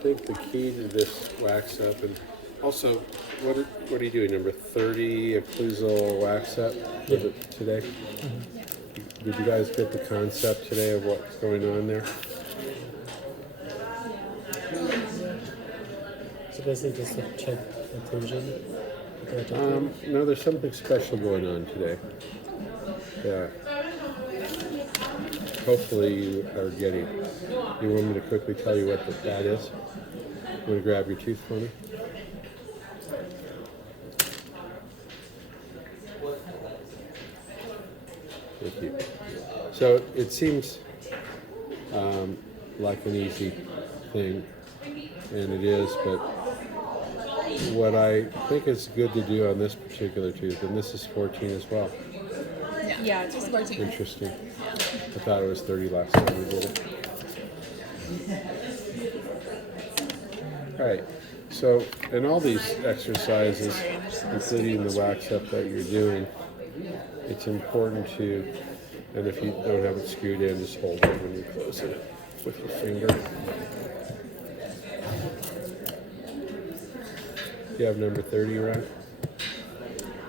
think the key to this wax up, and also, what are you doing? Number 30 occlusal wax up? Was it today? Did you guys get the concept today of what's going on there? So basically just to check occlusion. No, there's something special going on today. Yeah. Hopefully you are getting. You want me to quickly tell you what that is? You want to grab your tooth for me? Thank you. So it seems like an easy thing, and it is, but what I think is good to do on this particular tooth, and this is 14 as well. Yeah, it's just 14. Interesting. I thought it was 30 last time we did it. All right. So in all these exercises, including the wax up that you're doing, it's important to, and if you don't have it screwed in, just hold it when you close it with your finger. You have number 30 around?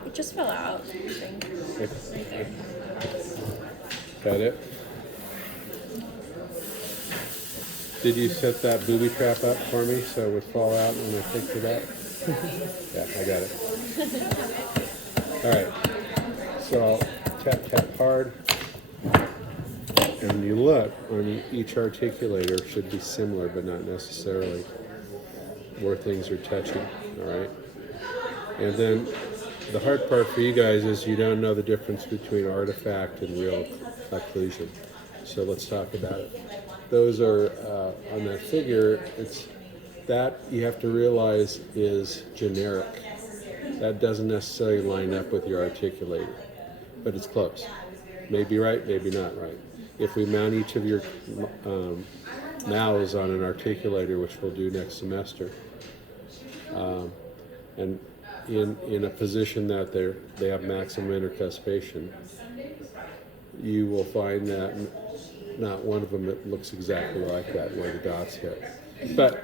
It just fell out, I think. Right there. Got it? Did you set that booby trap up for me so it would fall out when I picked it up? Yeah, I got it. All right. So I'll tap, tap hard. And you look on each articulator should be similar, but not necessarily where things are touching. All right. And then the hard part for you guys is you don't know the difference between artifact and real occlusion. So let's talk about it. Those are on that figure. It's that you have to realize is generic. That doesn't necessarily line up with your articulator, but it's close. Maybe right, maybe not right. If we mount each of your mouths on an articulator, which we'll do next semester, and in a position that they have maximum intercuspation, you will find that not one of them looks exactly like that where the dots hit. But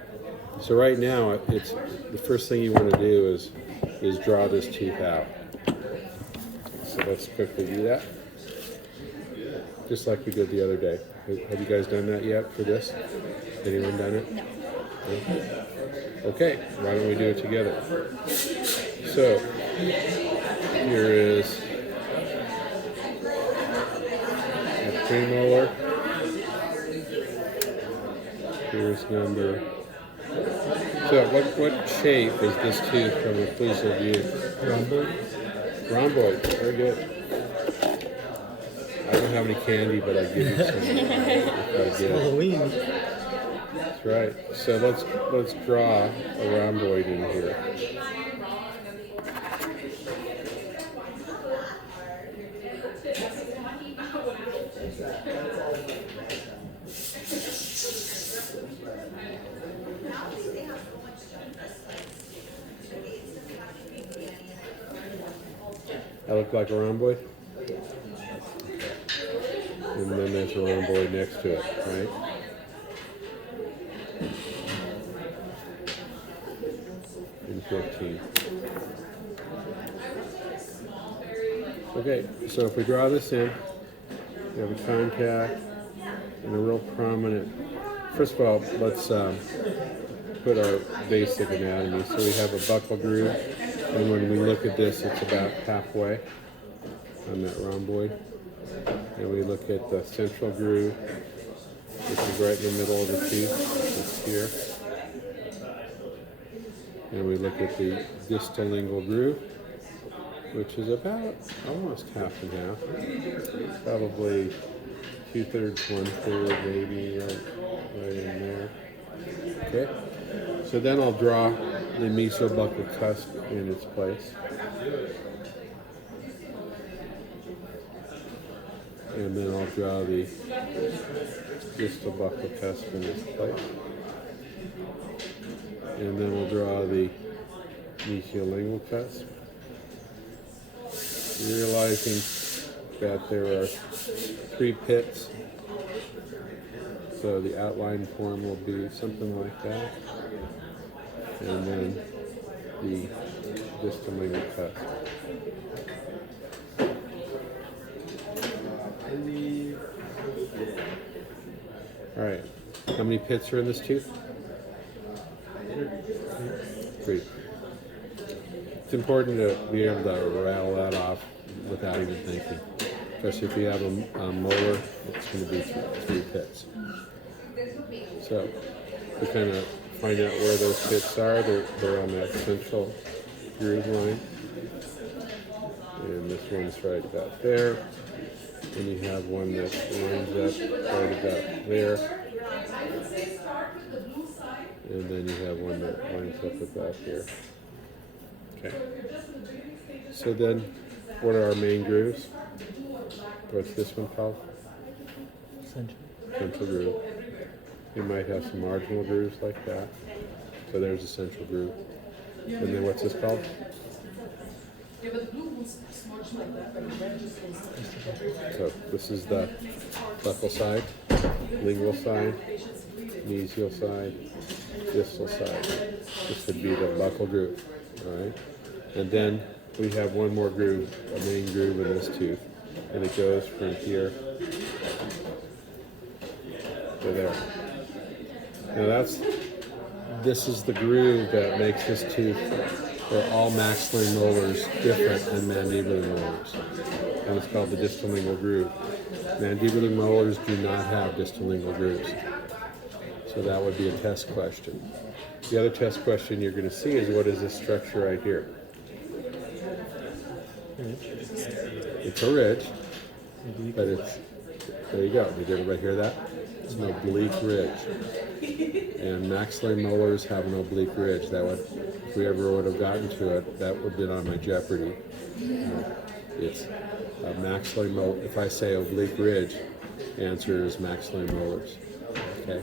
so right now, it's the first thing you want to do is draw this tooth out. So let's quickly do that, just like we did the other day. Have you guys done that yet for this? Anyone done it? No. Okay, why don't we do it together? So here is a premolar. Here's number. So what shape is this tooth from a occlusal view? Rhomboid. Rhomboid. Very good. I don't have any candy, but I give you some. If I get. Halloween. That's right. So let's draw a rhomboid in here. That look like a rhomboid? And then there's a rhomboid next to it, right? And 15. Okay, so if we draw this in, we have a contact and a real prominent. First of all, let's put our basic anatomy. So we have a buccal groove, and when we look at this, it's about halfway on that rhomboid. And we look at the central groove, which is right in the middle of the tooth, it's here. And we look at the distal lingual groove, which is about almost half and half, probably 2/3, 1/3, maybe right in there. Okay, so then I'll draw the mesobuccal cusp in its place. And then I'll draw the distal buccal cusp in its place. And then we'll draw the mesiolingual cusp. Realizing that there are 3 pits So the outline form will be something like that. And then the distal lingual cusp. All right. How many pits are in this tooth? 3. It's important to be able to rattle that off without even thinking. Especially if you have a molar, it's going to be 3 pits. So we kind of find out where those pits are. They're on that central groove line. And this one's right about there. And you have one that lines up right about there. And then you have one that lines up about here. Okay. So then, what are our main grooves? What's this one called? Central groove. You might have some marginal grooves like that. So there's a central groove. And then what's this called? So this is the buccal side, lingual side, mesial side, distal side. This would be the buccal groove, all right? And then we have one more groove, a main groove in this tooth, and it goes from here to there. Now this is the groove that makes this tooth, or all maxillary molars, different than mandibular molars. And it's called the distal lingual groove. Mandibular molars do not have distal lingual grooves. So that would be a test question. The other test question you're going to see is, what is this structure right here? It's a ridge, but it's, there you go. Did everybody hear that? It's an oblique ridge. And maxillary molars have an oblique ridge. That would, if we ever would have gotten to it, that would have been on my Jeopardy. It's a maxillary molar. If I say oblique ridge, answer is maxillary molars. Okay?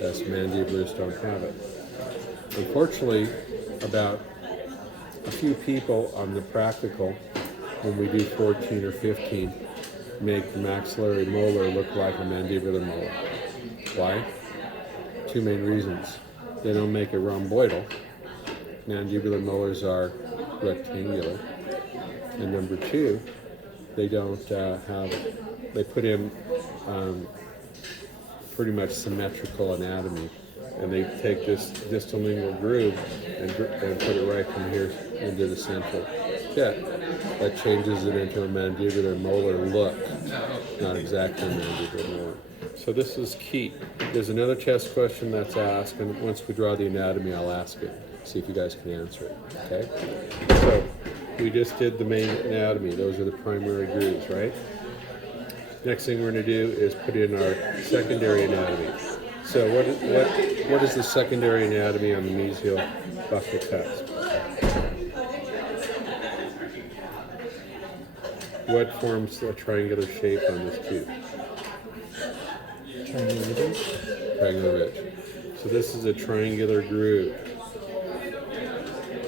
Thus mandibulars don't have it. Unfortunately, about a few people on the practical, when we do 14 or 15, make the maxillary molar look like a mandibular molar. Why? 2 main reasons. They don't make it rhomboidal. Mandibular molars are rectangular. And number 2, they don't they put in pretty much symmetrical anatomy. And they take this distal lingual groove and put it right from here into the central pit. That changes it into a mandibular molar look, not exactly a mandibular molar. So this is key. There's another test question that's asked, and once we draw the anatomy, I'll ask it. See if you guys can answer it, okay? So we just did the main anatomy. Those are the primary grooves, right? Next thing we're going to do is put in our secondary anatomy. So what is the secondary anatomy on the mesial buccal cusp? What forms a triangular shape on this tooth? Triangular ridge. So this is a triangular groove.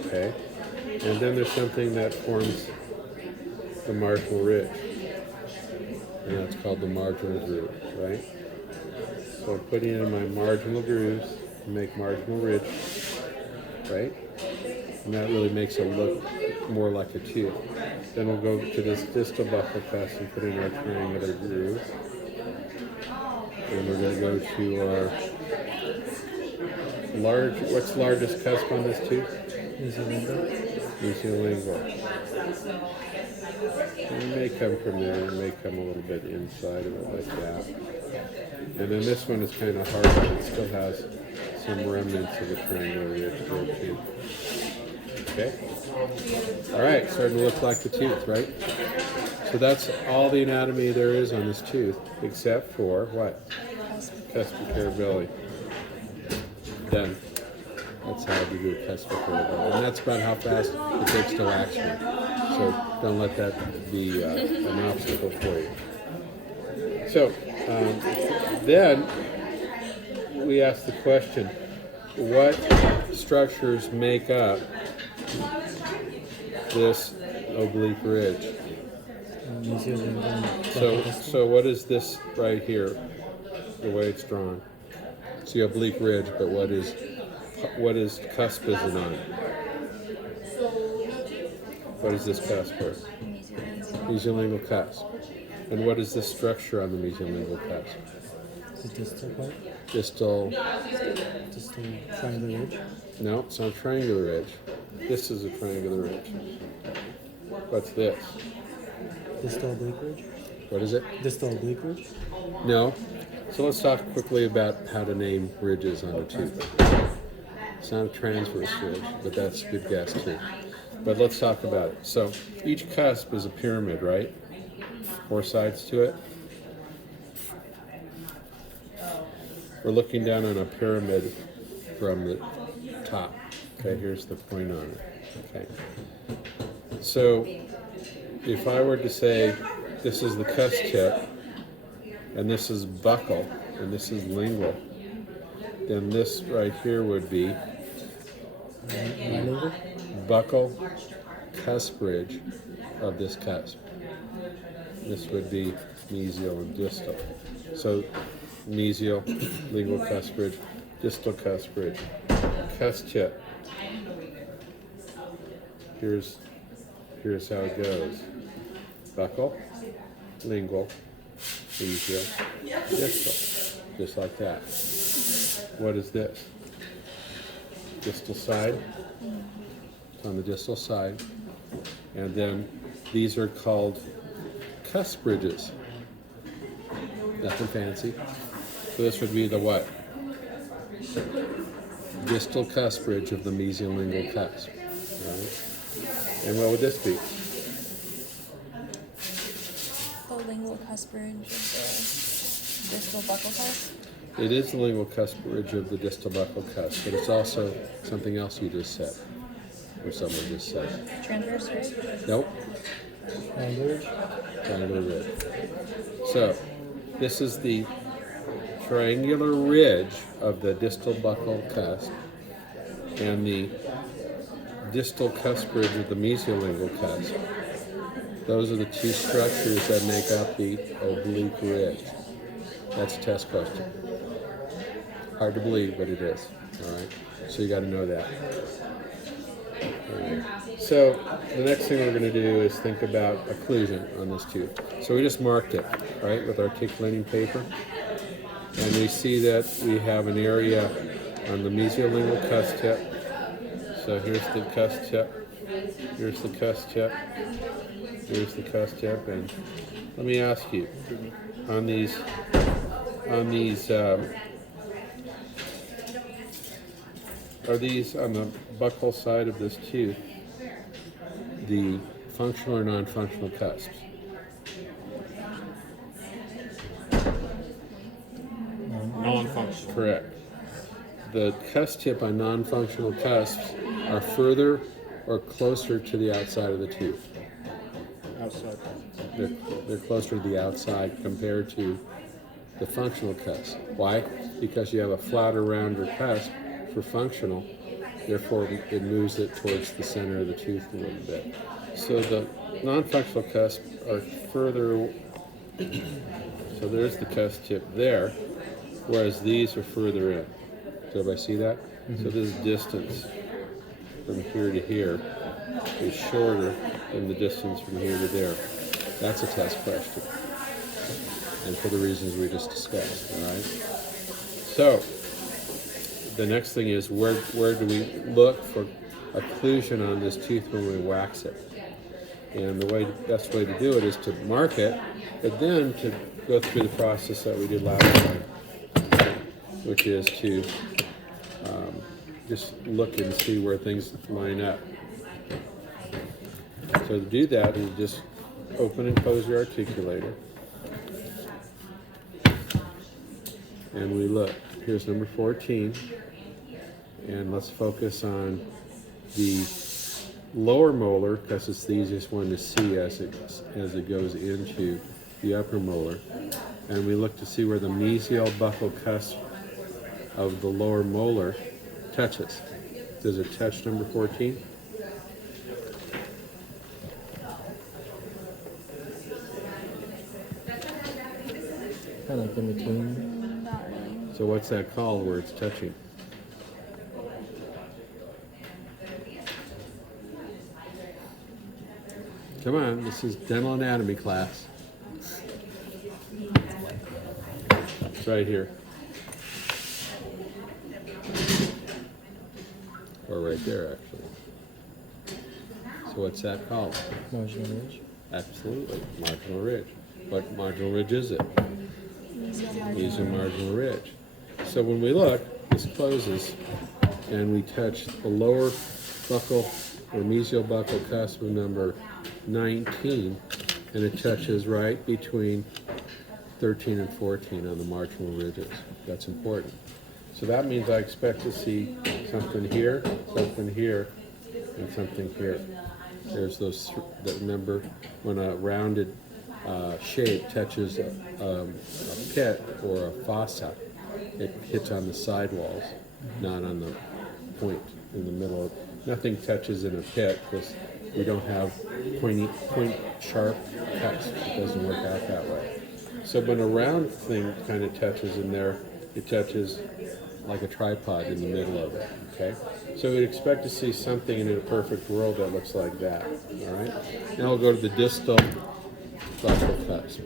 Okay? And then there's something that forms the marginal ridge. And that's called the marginal groove, right? So I'm putting in my marginal grooves to make marginal ridge, right? And that really makes it look more like a tooth. Then we'll go to this distal buccal cusp and put in our triangular groove. And we're going to go to our what's the largest cusp on this tooth? Mesiolingual. And it may come from there, it may come a little bit inside of it like that. And then this one is kind of hard, but it still has some remnants of a triangular ridge there too. Okay? Alright, starting to look like the tooth, right? So that's all the anatomy there is on this tooth, except for what? Cuspicare Done. That's how you do cuspicare. And that's about how fast it takes to wax one. So don't let that be an obstacle for you. So then we ask the question, what structures make up this oblique ridge? So what is this right here? the way it's drawn. See oblique ridge, but what is cusp is it on? What is this cusp here? Mesiolingual cusp. And what is this structure on the mesiolingual cusp? The distal part? Distal. Distal triangular ridge? No, it's not a triangular ridge. This is a triangular ridge. What's this? Distal oblique ridge? What is it? Distal oblique ridge? No. So let's talk quickly about how to name ridges on a tooth. It's not a transverse ridge, but that's a good guess too. But let's talk about it. So each cusp is a pyramid, right? 4 sides to it. We're looking down on a pyramid from the top. Okay, here's the point on it. Okay. So if I were to say this is the cusp tip, and this is buccal, and this is lingual, then this right here would be Bilingual? buccal cusp ridge of this cusp. This would be mesial and distal. So mesial, lingual cusp ridge, distal cusp ridge, cusp tip. Here's how it goes. Buccal, lingual, mesial, distal. Just like that. What is this? Distal side. It's on the distal side. And then these are called cusp ridges. Nothing fancy. So this would be the what? Distal cusp ridge of the mesiolingual cusp. Right? And what would this be? The lingual cusp ridge of the distal buccal cusp. It is the lingual cusp ridge of the distal buccal cusp, but it's also something else you just said, or someone just said. Transverse ridge. Nope. Triangular ridge? Triangular ridge. So, this is the triangular ridge of the distal buccal cusp and the distal cusp ridge of the mesiolingual cusp. Those are the two structures that make up the oblique ridge. That's a test question. Hard to believe, but it is. All right. So you got to know that. All right. So the next thing we're going to do is think about occlusion on this tooth. So we just marked it, right, with articulating paper, and we see that we have an area on the mesiolingual cusp tip. So here's the cusp tip. Here's the cusp tip. Here's the cusp tip, and let me ask you, on these. Are these on the buccal side of this tooth the functional or non-functional cusps? Non-functional. Correct. The cusp tip on non-functional cusps are further or closer to the outside of the tooth. Outside. They're closer to the outside compared to the functional cusp. Why? Because you have a flatter, rounder cusp for functional, therefore it moves it towards the center of the tooth a little bit. So the non-functional cusp are further, so there's the cusp tip there, whereas these are further in. Does everybody see that? Mm-hmm. So this distance from here to here is shorter than the distance from here to there. That's a test question. And for the reasons we just discussed, all right? So, the next thing is where do we look for occlusion on this tooth when we wax it? And the best way to do it is to mark it, but then to go through the process that we did last time, which is to just look and see where things line up. So to do that, you just open and close your articulator. And we look. Here's number 14. And let's focus on the lower molar because it's the easiest one to see as it goes into the upper molar. And we look to see where the mesial buccal cusp of the lower molar touches. Does it touch number 14? Kind of like in between. No. So what's that called where it's touching? Come on, this is dental anatomy class. It's right here. Or right there, actually. So what's that called? Marginal ridge. Absolutely, marginal ridge. What marginal ridge is it? Mesial marginal ridge. So when we look, this closes, and we touch the lower buccal or mesial buccal cusp of number 19, and it touches right between 13 and 14 on the marginal ridges. That's important. So that means I expect to see something here, and something here. There's those, remember, when a rounded shape touches a pit or a fossa, it hits on the sidewalls, not on the point in the middle. Nothing touches in a pit because we don't have point sharp cuts. It doesn't work out that way. So when a round thing kind of touches in there, it touches like a tripod in the middle of it, okay? So we'd expect to see something in a perfect world that looks like that, all right? Now we'll go to the distal buccal cusp.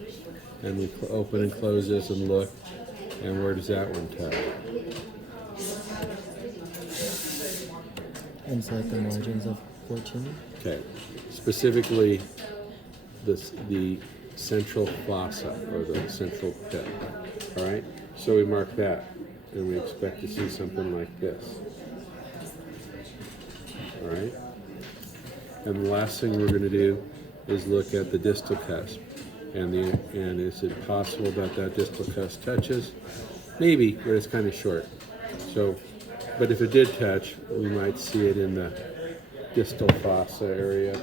And we open and close this and look, and where does that one touch? Inside the margins of 14. Okay, specifically the central fossa, or the central pit, all right? So we mark that, and we expect to see something like this, all right? And the last thing we're going to do is look at the distal cusp, and is it possible that that distal cusp touches? Maybe, but it's kind of short. So, but if it did touch, we might see it in the distal fossa area,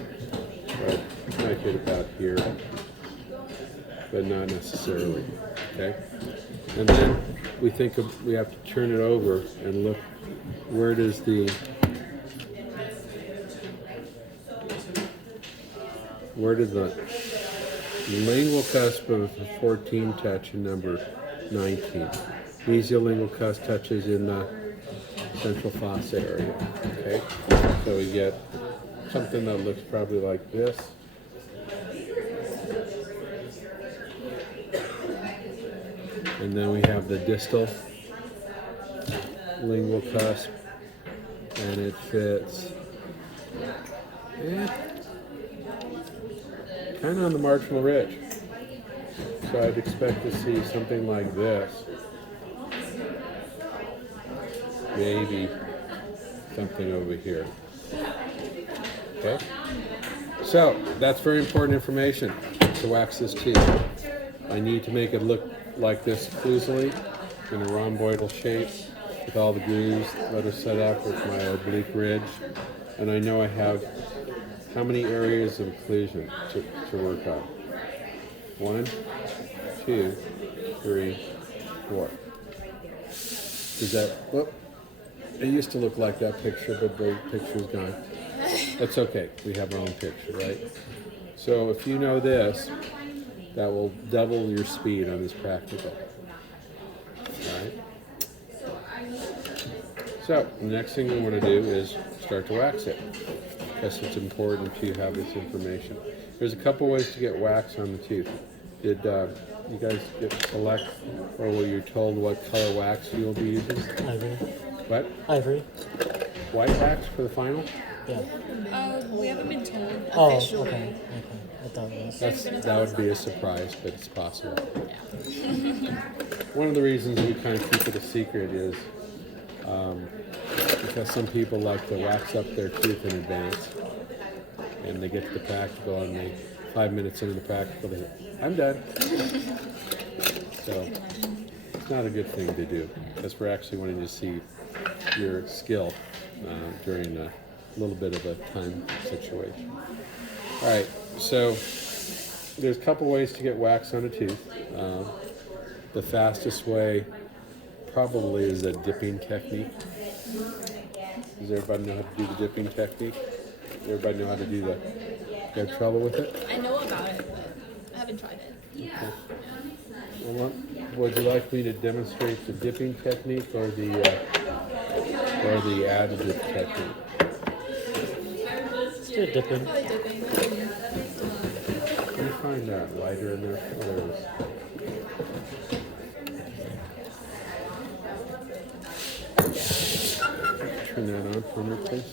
right? It might hit about here, but not necessarily, okay? And then we have to turn it over and look, where does the lingual cusp of 14 touch in number 19? Mesiolingual cusp touches in the central fossa area, okay? So we get something that looks probably like this. And then we have the distal lingual cusp, and it fits kind of on the marginal ridge. So I'd expect to see something like this. Maybe something over here. Okay? So that's very important information to wax this teeth. I need to make it look like this occlusally in a rhomboidal shape with all the grooves that are set up with my oblique ridge. And I know I have how many areas of occlusion to work on? 1, 2, 3, 4. Is that, whoop, it used to look like that picture, but the picture's gone. That's okay, we have our own picture, right? So if you know this, that will double your speed on this practical. All right? So the next thing we want to do is start to wax it, because it's important to have this information. There's a couple ways to get wax on the tooth. Did you guys select, or were you told what color wax you will be using? Ivory. What? Ivory. White wax for the final? Yeah. We haven't been told Oh, officially. okay. I thought it was. That would be a surprise, but it's possible. One of the reasons we kind of keep it a secret is because some people like to wax up their tooth in advance, and they get to the practical, and they 5 minutes into the practical, they say, "I'm done." So it's not a good thing to do, because we're actually wanting to see your skill during a little bit of a time situation. All right, so there's a couple ways to get wax on a tooth. The fastest way probably is a dipping technique. Does everybody know how to do the dipping technique? Does everybody know how to do that? You have trouble with it? I know about it, but I haven't tried it. Okay. Well, would you like me to demonstrate the dipping technique or the additive technique? Let's do a dipping. Probably dipping. Can you find that lighter in there? Oh, there it is. Turn that on for me, please.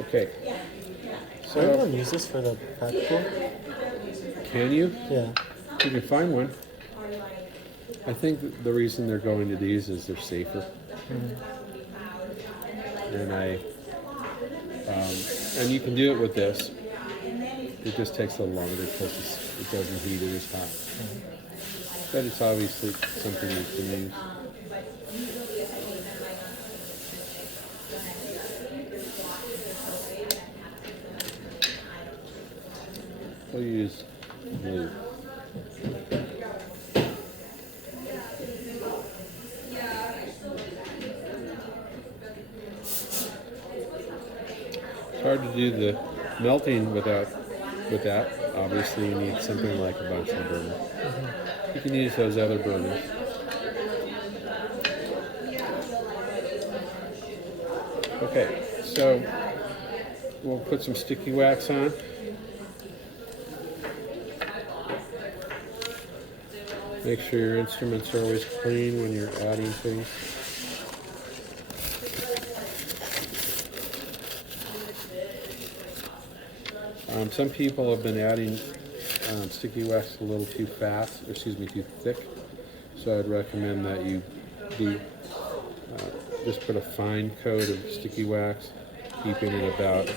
Okay. Can So, anyone use this for the practical? can you? Yeah. You can find one. I think the reason they're going to these is they're safer. And and you can do it with this. It just takes a little longer because it doesn't heat it as hot. But it's obviously something you can use. We'll use blue. It's hard to do the melting with that. Obviously, you need something like a Bunsen burner. You can use those other burners. Okay, so we'll put some sticky wax on. Make sure your instruments are always clean when you're adding things. Some people have been adding sticky wax a little too fast, or excuse me, too thick. So I'd recommend that you just put a fine coat of sticky wax, keeping it about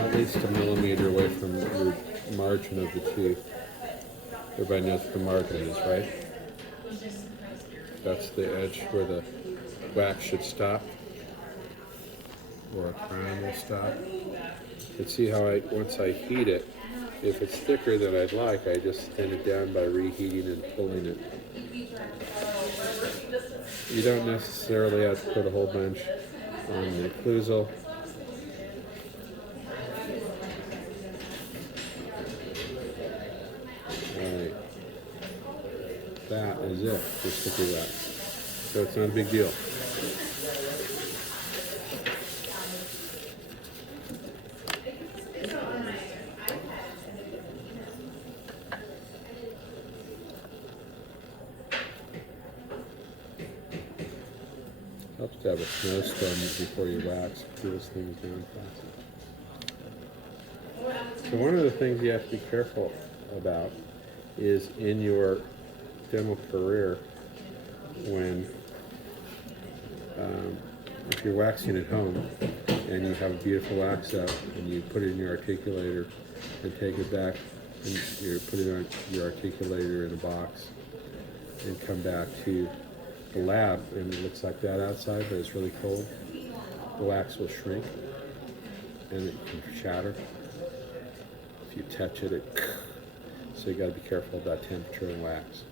at least a millimeter away from your margin of the tooth. Everybody knows what the margin is, right? That's the edge where the wax should stop, or a crown will stop. But see how once I heat it, if it's thicker than I'd like, I just thin it down by reheating and pulling it. You don't necessarily have to put a whole bunch on the occlusal. Alright. That is it for sticky wax. So it's not a big deal. Helps to have a snowstorm before you wax, cools things down fast. So one of the things you have to be careful about is in your dental career when if you're waxing at home and you have a beautiful wax out and you put it in your articulator and take it back and you put it on your articulator in a box and come back to the lab and it looks like that outside but it's really cold, the wax will shrink and it can shatter. If you touch it, so you got to be careful about temperature and wax.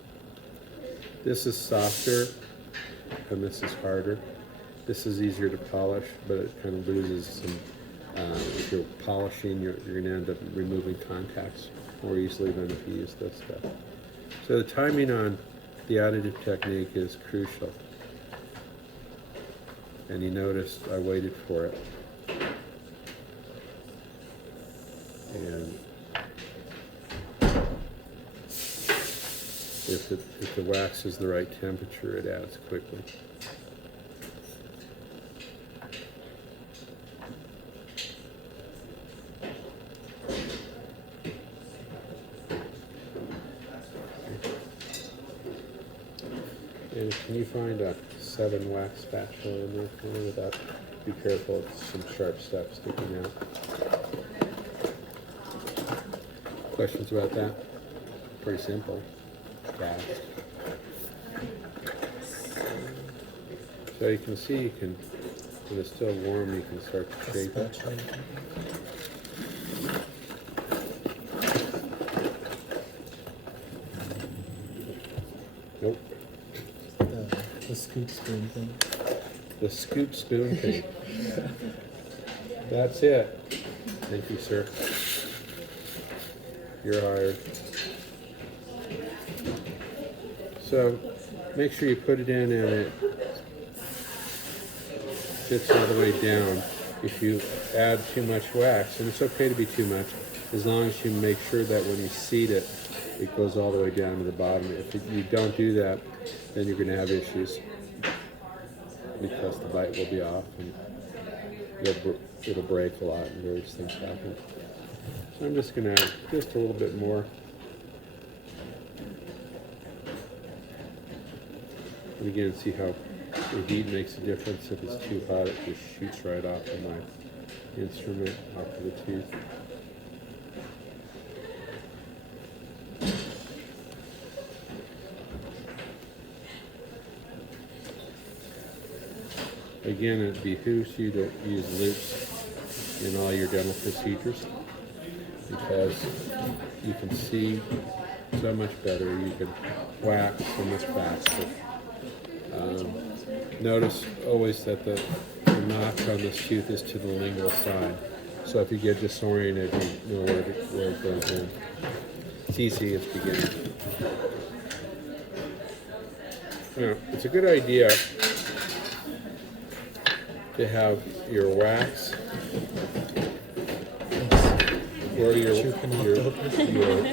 This is softer and this is harder. This is easier to polish, but it kind of loses some. If you're polishing, you're going to end up removing contacts more easily than if you use this stuff. So the timing on the additive technique is crucial. And you noticed I waited for it. And if the wax is the right temperature, it adds quickly. And can you find a 7 wax spatula in there for me without, be careful, it's some sharp stuff sticking out. Questions about that? Pretty simple. Fast. So you can see you can, when it's still warm, you can start to shape it. Nope. The scoop spoon thing. The scoop spoon tape. That's it. Thank you, sir. You're hired. So make sure you put it in and it sits all the way down. If you add too much wax, and it's okay to be too much, as long as you make sure that when you seat it, it goes all the way down to the bottom. If you don't do that, then you're going to have issues because the bite will be off and it'll break a lot and various things happen. So I'm just going to add just a little bit more. And again, see how the heat makes a difference. If it's too hot, it just shoots right off of my instrument, off of the tooth. Again, it behooves you to use loops in all your dental procedures because you can see so much better. You can wax so much faster. Notice always that the notch on this tooth is to the lingual side. So if you get disoriented, you know where it goes in. It's easy at the beginning. It's a good idea to have your wax or your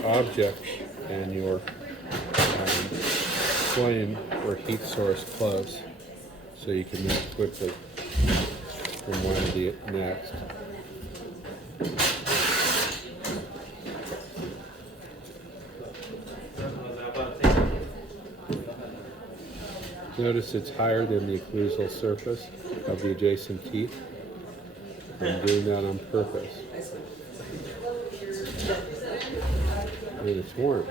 object and your flame or heat source close, so you can move quickly from one to the next. Notice it's higher than the occlusal surface of the adjacent teeth. I'm doing that on purpose. And it's warm.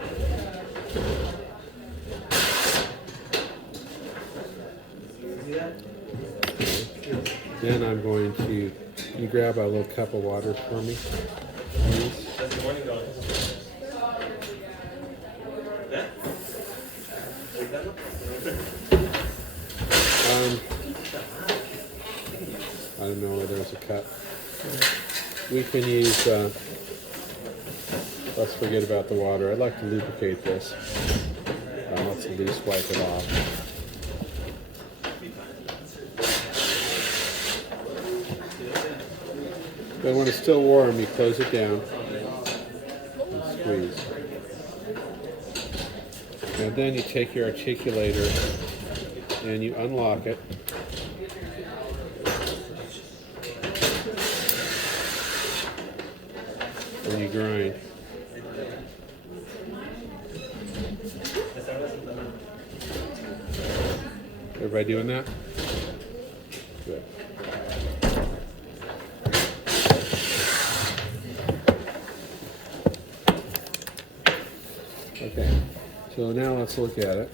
Then I'm going to, you grab a little cup of water for me, please. I don't know where there's a cup. We can use, let's forget about the water. I'd like to lubricate this. Let's at least wipe it off. But when it's still warm, you close it down and squeeze. And then you take your articulator and you unlock it. And you grind. Everybody doing that? Good. Okay, so now let's look at it.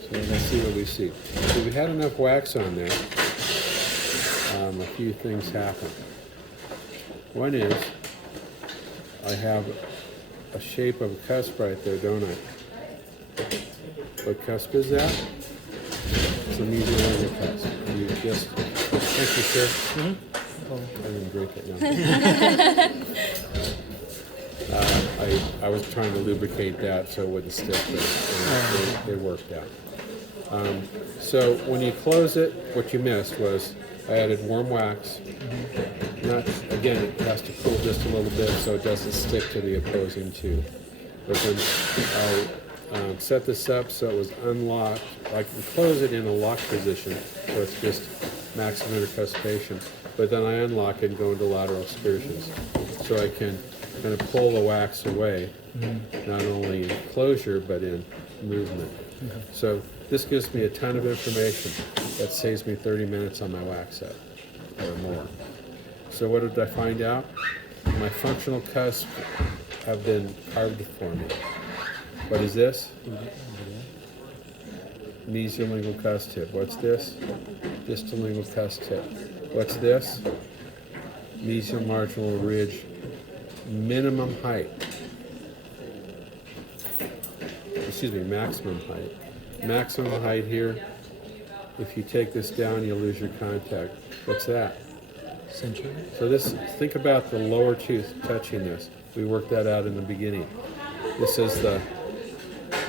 So let's see what we see. So we had enough wax on there. A few things happen. One is I have a shape of a cusp right there, don't I? What cusp is that? It's a medial cusp. You just, thank you, sir. Mm-hmm. I didn't drink it now. I was trying to lubricate that so it wouldn't stick, but it worked out. So when you close it, what you missed was I added warm wax. Not, again, it has to cool just a little bit so it doesn't stick to the opposing tooth. But then I set this up so it was unlocked. I can close it in a locked position, so it's just maximum intercuspation. But then I unlock it and go into lateral excursions. So I can kind of pull the wax away, not only in closure, but in movement. Okay. So this gives me a ton of information that saves me 30 minutes on my wax set or more. So what did I find out? My functional cusps have been carved for me. What is this? Mesiolingual cusp tip. What's this? Distolingual cusp tip. What's this? Mesial marginal ridge minimum height. Excuse me, maximum height. maximum height here. If you take this down, you'll lose your contact. What's that? Century. So this, think about the lower tooth touching this. We worked that out in the beginning. This is the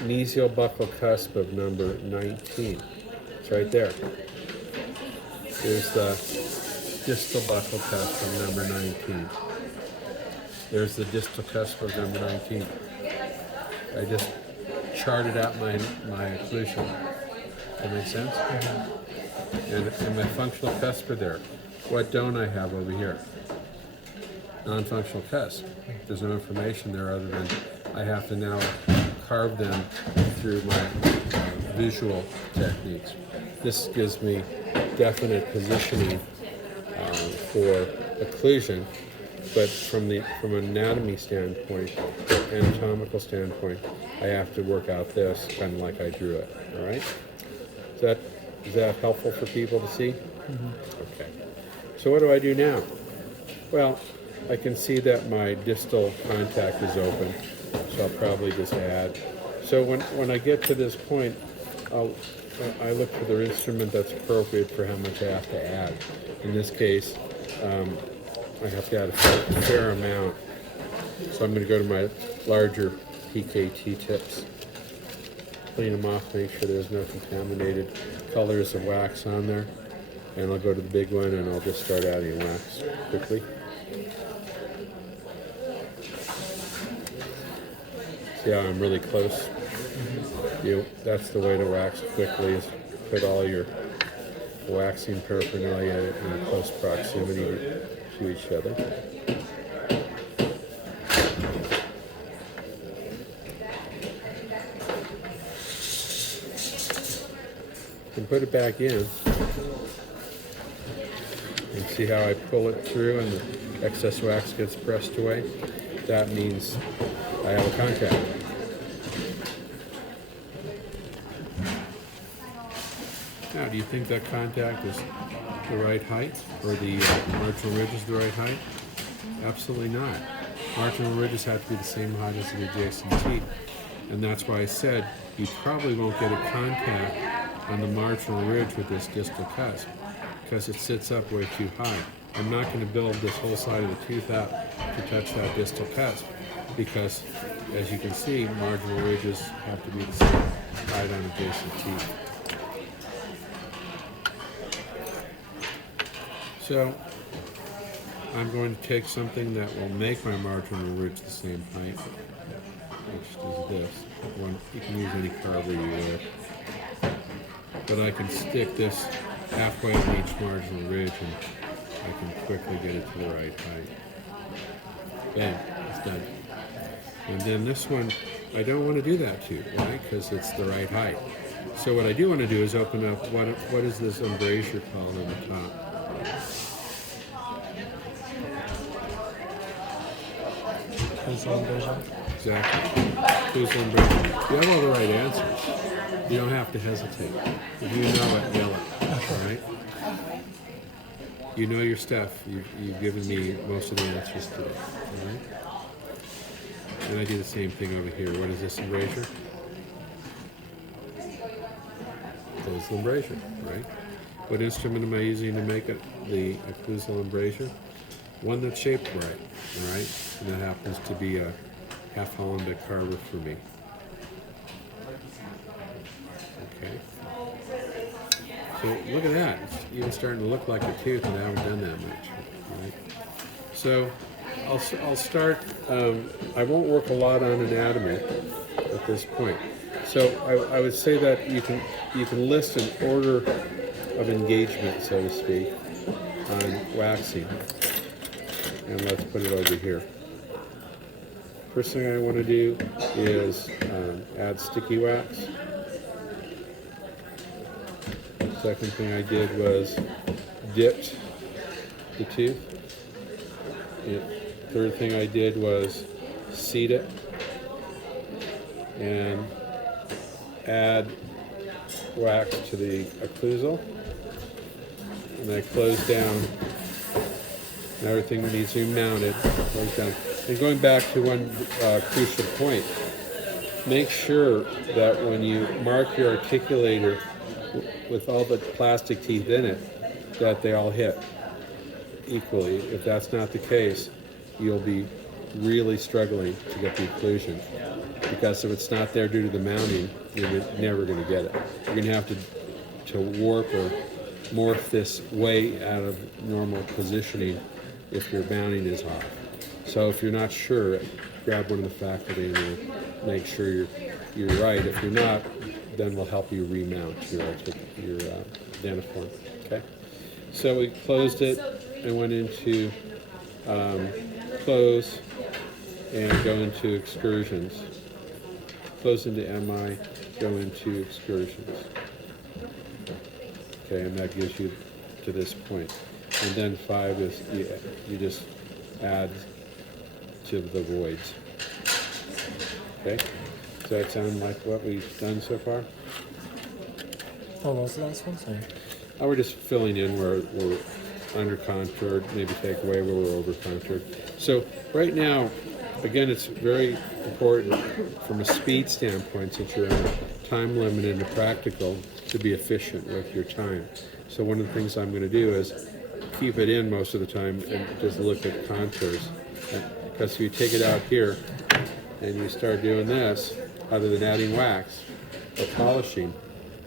mesial buccal cusp of number 19. It's right there. There's the distal buccal cusp of number 19. There's the distal cusp of number 19. I just charted out my occlusion. That makes sense? And my functional cusp are there. What don't I have over here? Non-functional cusp. There's no information there other than I have to now carve them through my visual techniques. This gives me definite positioning for occlusion, but from an anatomy standpoint, anatomical standpoint, I have to work out this kind of like I drew it. All right? Is that helpful for people to see? Okay. So what do I do now? Well, I can see that my distal contact is open, so I'll probably just add. So when I get to this point, I look for the instrument that's appropriate for how much I have to add. In this case, I have to add a fair amount. So I'm going to go to my larger PKT tips, clean them off, make sure there's no contaminated colors of wax on there. And I'll go to the big one and I'll just start adding wax quickly. See how I'm really close? That's the way to wax quickly, is put all your waxing paraphernalia in close proximity to each other. And put it back in. And see how I pull it through and the excess wax gets pressed away? That means I have a contact. Now, do you think that contact is the right height, or the marginal ridge is the right height? Absolutely not. Marginal ridges have to be the same height as the adjacent teeth. And that's why I said you probably won't get a contact on the marginal ridge with this distal cusp, because it sits up way too high. I'm not going to build this whole side of the tooth out to touch that distal cusp, because as you can see, marginal ridges have to be the same height on adjacent teeth. So I'm going to take something that will make my marginal ridge the same height, which is this. You can use any carver you want. But I can stick this halfway on each marginal ridge and I can quickly get it to the right height. Bam, it's done. And then this one, I don't want to do that to, right? Because it's the right height. So what I do want to do is open up, what is this embrasure called on the top? Occlusal embrasure. Exactly. Occlusal embrasure. You have all the right answers. You don't have to hesitate. If you know it, yell it. All right? You know your stuff. You've given me most of the answers today. All right? And I do the same thing over here. What is this embrasure? Occlusal embrasure, right? What instrument am I using to make it the occlusal embrasure? One that's shaped right, all right? And that happens to be a half Holland carver for me. Okay. So look at that. It's even starting to look like a tooth, and I haven't done that much, right? So I'll start. I won't work a lot on anatomy at this point. So I would say that you can list an order of engagement, so to speak, on waxing. And let's put it over here. First thing I want to do is add sticky wax. Second thing I did was dipped the tooth. Third thing I did was seat it and add wax to the occlusal. And I close down. And everything needs to be mounted. Close down. And going back to one crucial point, make sure that when you mark your articulator with all the plastic teeth in it, that they all hit equally. If that's not the case, you'll be really struggling to get the occlusion. Because if it's not there due to the mounting, you're never going to get it. You're going to have to warp or morph this way out of normal positioning if your mounting is off. So if you're not sure, grab one of the faculty and we'll make sure you're right. If you're not, then we'll help you remount your Dentaform. Okay. So we closed it and went into close and go into excursions. Close into MI, go into excursions. Okay, and that gives you to this point. And then 5 is you just add to the voids. Okay? Does that sound like what we've done so far? Oh, what was the last one? Sorry. We're just filling in where we're under contoured, maybe take away where we're over contoured. So right now, again, it's very important from a speed standpoint, since you're on a time limit and a practical, to be efficient with your time. So one of the things I'm going to do is keep it in most of the time and just look at contours. Because if you take it out here and you start doing this, other than adding wax or polishing,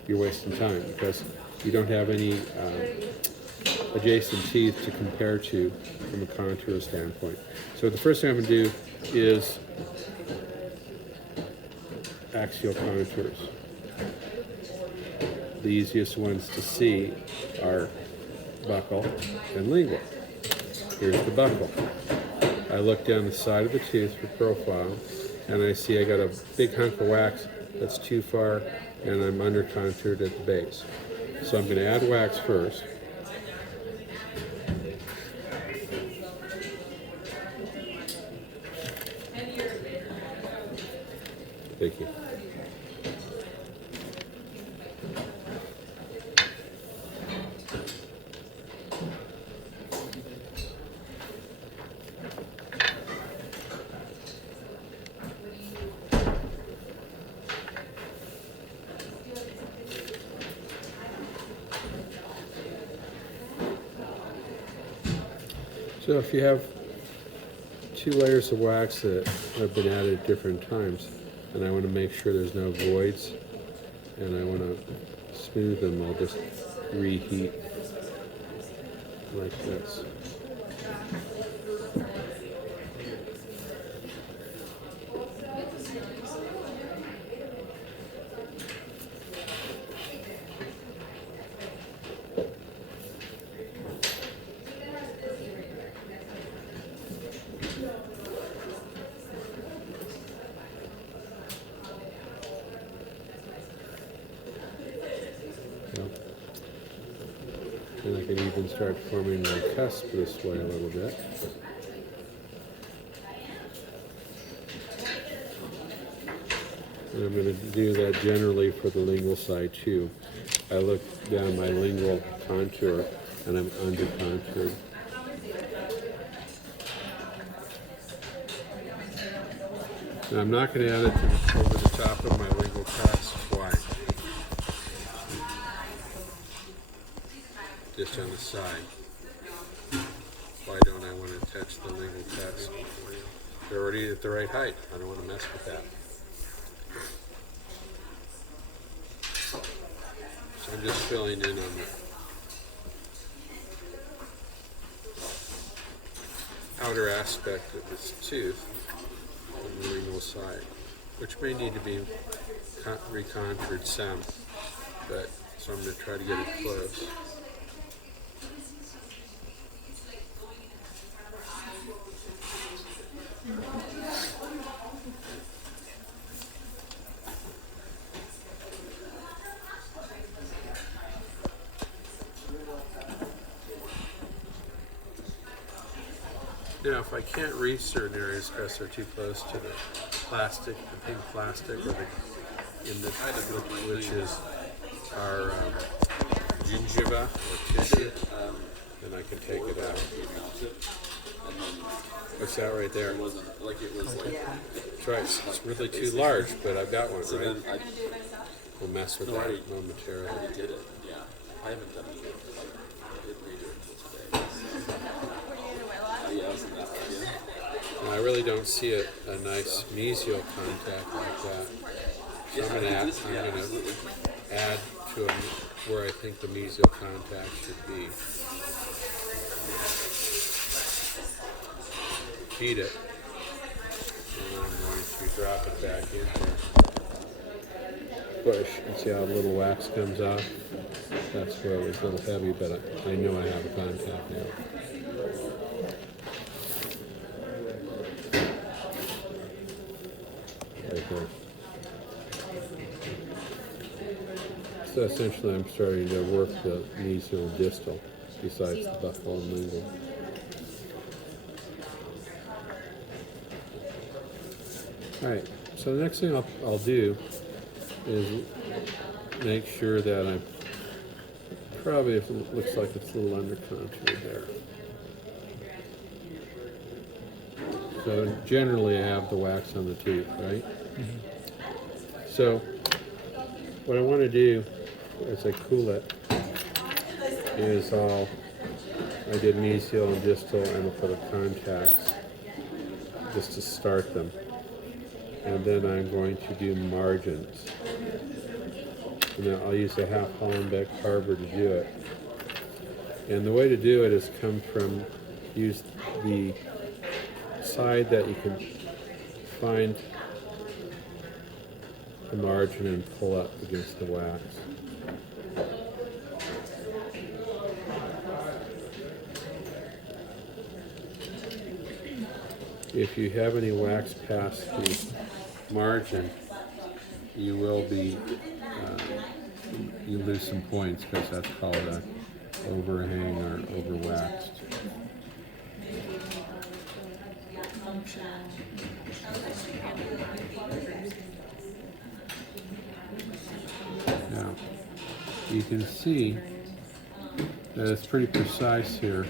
you're wasting time because you don't have any adjacent teeth to compare to from a contour standpoint. So the first thing I'm going to do is axial contours. The easiest ones to see are buccal and lingual. Here's the buccal. I look down the side of the tooth for profile, and I see I got a big hunk of wax that's too far, and I'm under contoured at the base. So I'm going to add wax first. Thank you. So if you have 2 layers of wax that have been added at different times, and I want to make sure there's no voids, and I want to smooth them, I'll just reheat like this. And I can even start forming my cusp this way a little bit. And I'm going to do that generally for the lingual side too. I look down my lingual contour and I'm under contoured. Now I'm not going to add it over the top of my lingual cusp. Why? Just on the side. Why don't I want to touch the lingual cusp? They're already at the right height. I don't want to mess with that. So I'm just filling in on the outer aspect of this tooth on the lingual side, which may need to be recontoured some, but so I'm going to try to get it close. Now, if I can't reach certain areas because they're too close to the plastic, the pink plastic, or which is our gingiva or tissue, then I can take it out. What's that right there? It wasn't like it was like. That's right. It's really too large, but I've got one, So right? then I We'll mess with No, that I- momentarily. already did it. Yeah, I haven't done it yet. Like, I didn't redo it until today. Yeah, I was in that one. Yeah. And I really don't see a nice mesial contact like that. So I'm going to add to where I think the mesial contact should be. Feed it. And I'm going to drop it back in here. Push and see how a little wax comes off. That's where it was a little heavy, but I know I have a contact now. Right there. So essentially I'm starting to work the mesial and distal besides the buccal and lingual. Alright, so the next thing I'll do is make sure that I'm probably, if it looks like it's a little under contour there. So generally I have the wax on the tooth, right? So what I want to do as I cool it is I did mesial and distal and I'll put a contacts just to start them. And then I'm going to do margins. And then I'll use a half Hollenbeck Harbor to do it. And the way to do it is use the side that you can find the margin and pull up against the wax. If you have any wax past the margin, you will be, you lose some points because that's called a overhang or overwaxed. Now, you can see that it's pretty precise here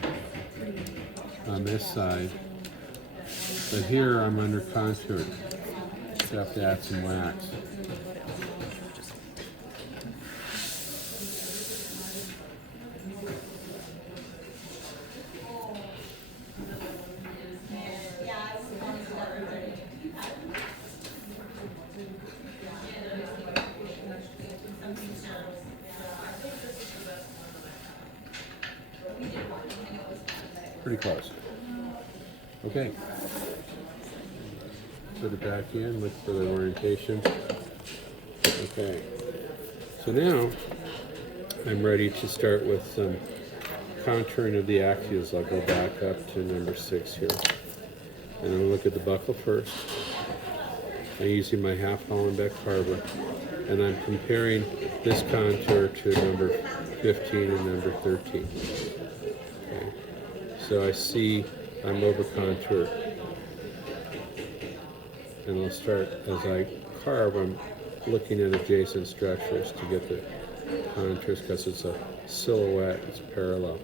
on this side, but here I'm under contour, so I have to add some wax. Pretty close. Okay. Put it back in, look for the orientation. Okay. So now I'm ready to start with some contouring of the axials. I'll go back up to number 6 here. And I'll look at the buckle first. I'm using my half Hollenbeck Harbor. And I'm comparing this contour to number 15 and number 13. Okay. So I see I'm over contour. And I'll start, as I carve, I'm looking at adjacent structures to get the contours because it's a silhouette, it's parallel.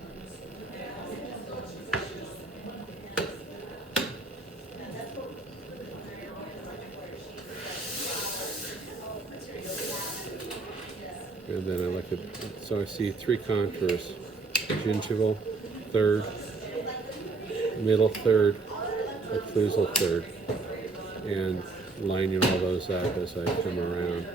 And then I look at, so I see 3 contours: gingival, third, middle third, occlusal third, and lining all those up as I come around.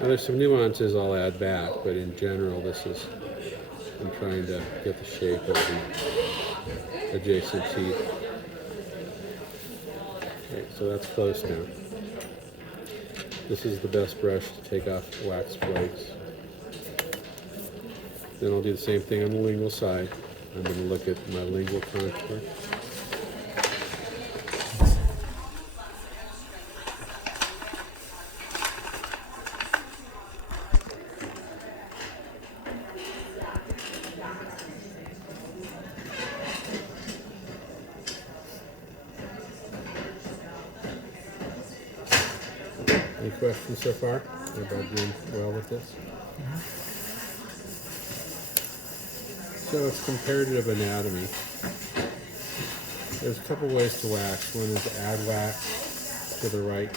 Now there's some nuances I'll add back, but in general I'm trying to get the shape of the adjacent teeth. Okay, so that's close now. This is the best brush to take off wax flakes. Then I'll do the same thing on the lingual side. I'm going to look at my lingual contour. Any questions so far? Everybody doing well with this? So it's comparative anatomy. There's a couple ways to wax. One is to add wax to the right,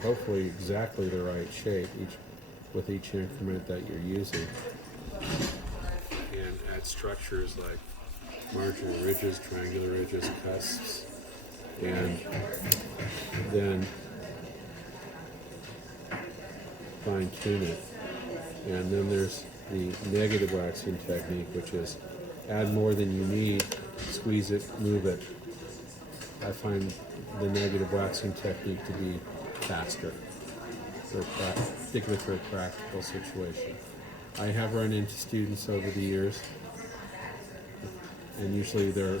hopefully exactly the right shape with each increment that you're using. And add structures like marginal ridges, triangular ridges, cusps, and then fine tune it. And then there's the negative waxing technique, which is add more than you need, squeeze it, move it. I find the negative waxing technique to be faster, particularly for a practical situation. I have run into students over the years, and usually they're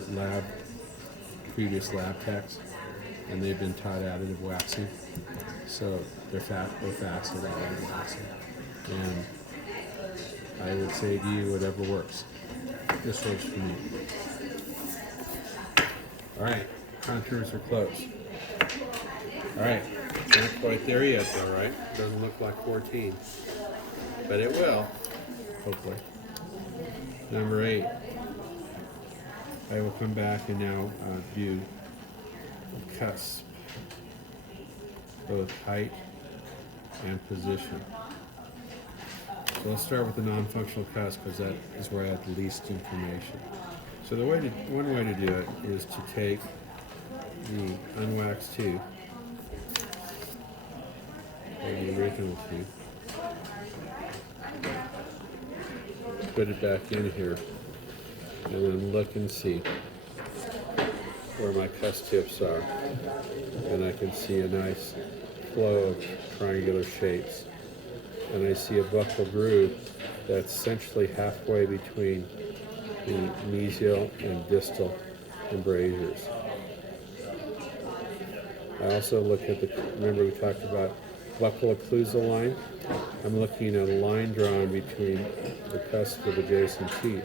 previous lab techs, and they've been taught additive waxing, so they're fast at additive waxing. And I would say to you, whatever works. This works for me. All right, contours are close. All right, not quite there yet though, right? Doesn't look like 14, but it will, hopefully. Number 8. I will come back and now do cusp, both height and position. So let's start with the non-functional cusp because that is where I have the least information. So one way to do it is to take the unwaxed tube, or the original tube, put it back in here, and then look and see where my cusp tips are. And I can see a nice flow of triangular shapes. And I see a buccal groove that's essentially halfway between the mesial and distal embrasures. I also look at remember we talked about buccal occlusal line? I'm looking at a line drawn between the cusp of adjacent teeth.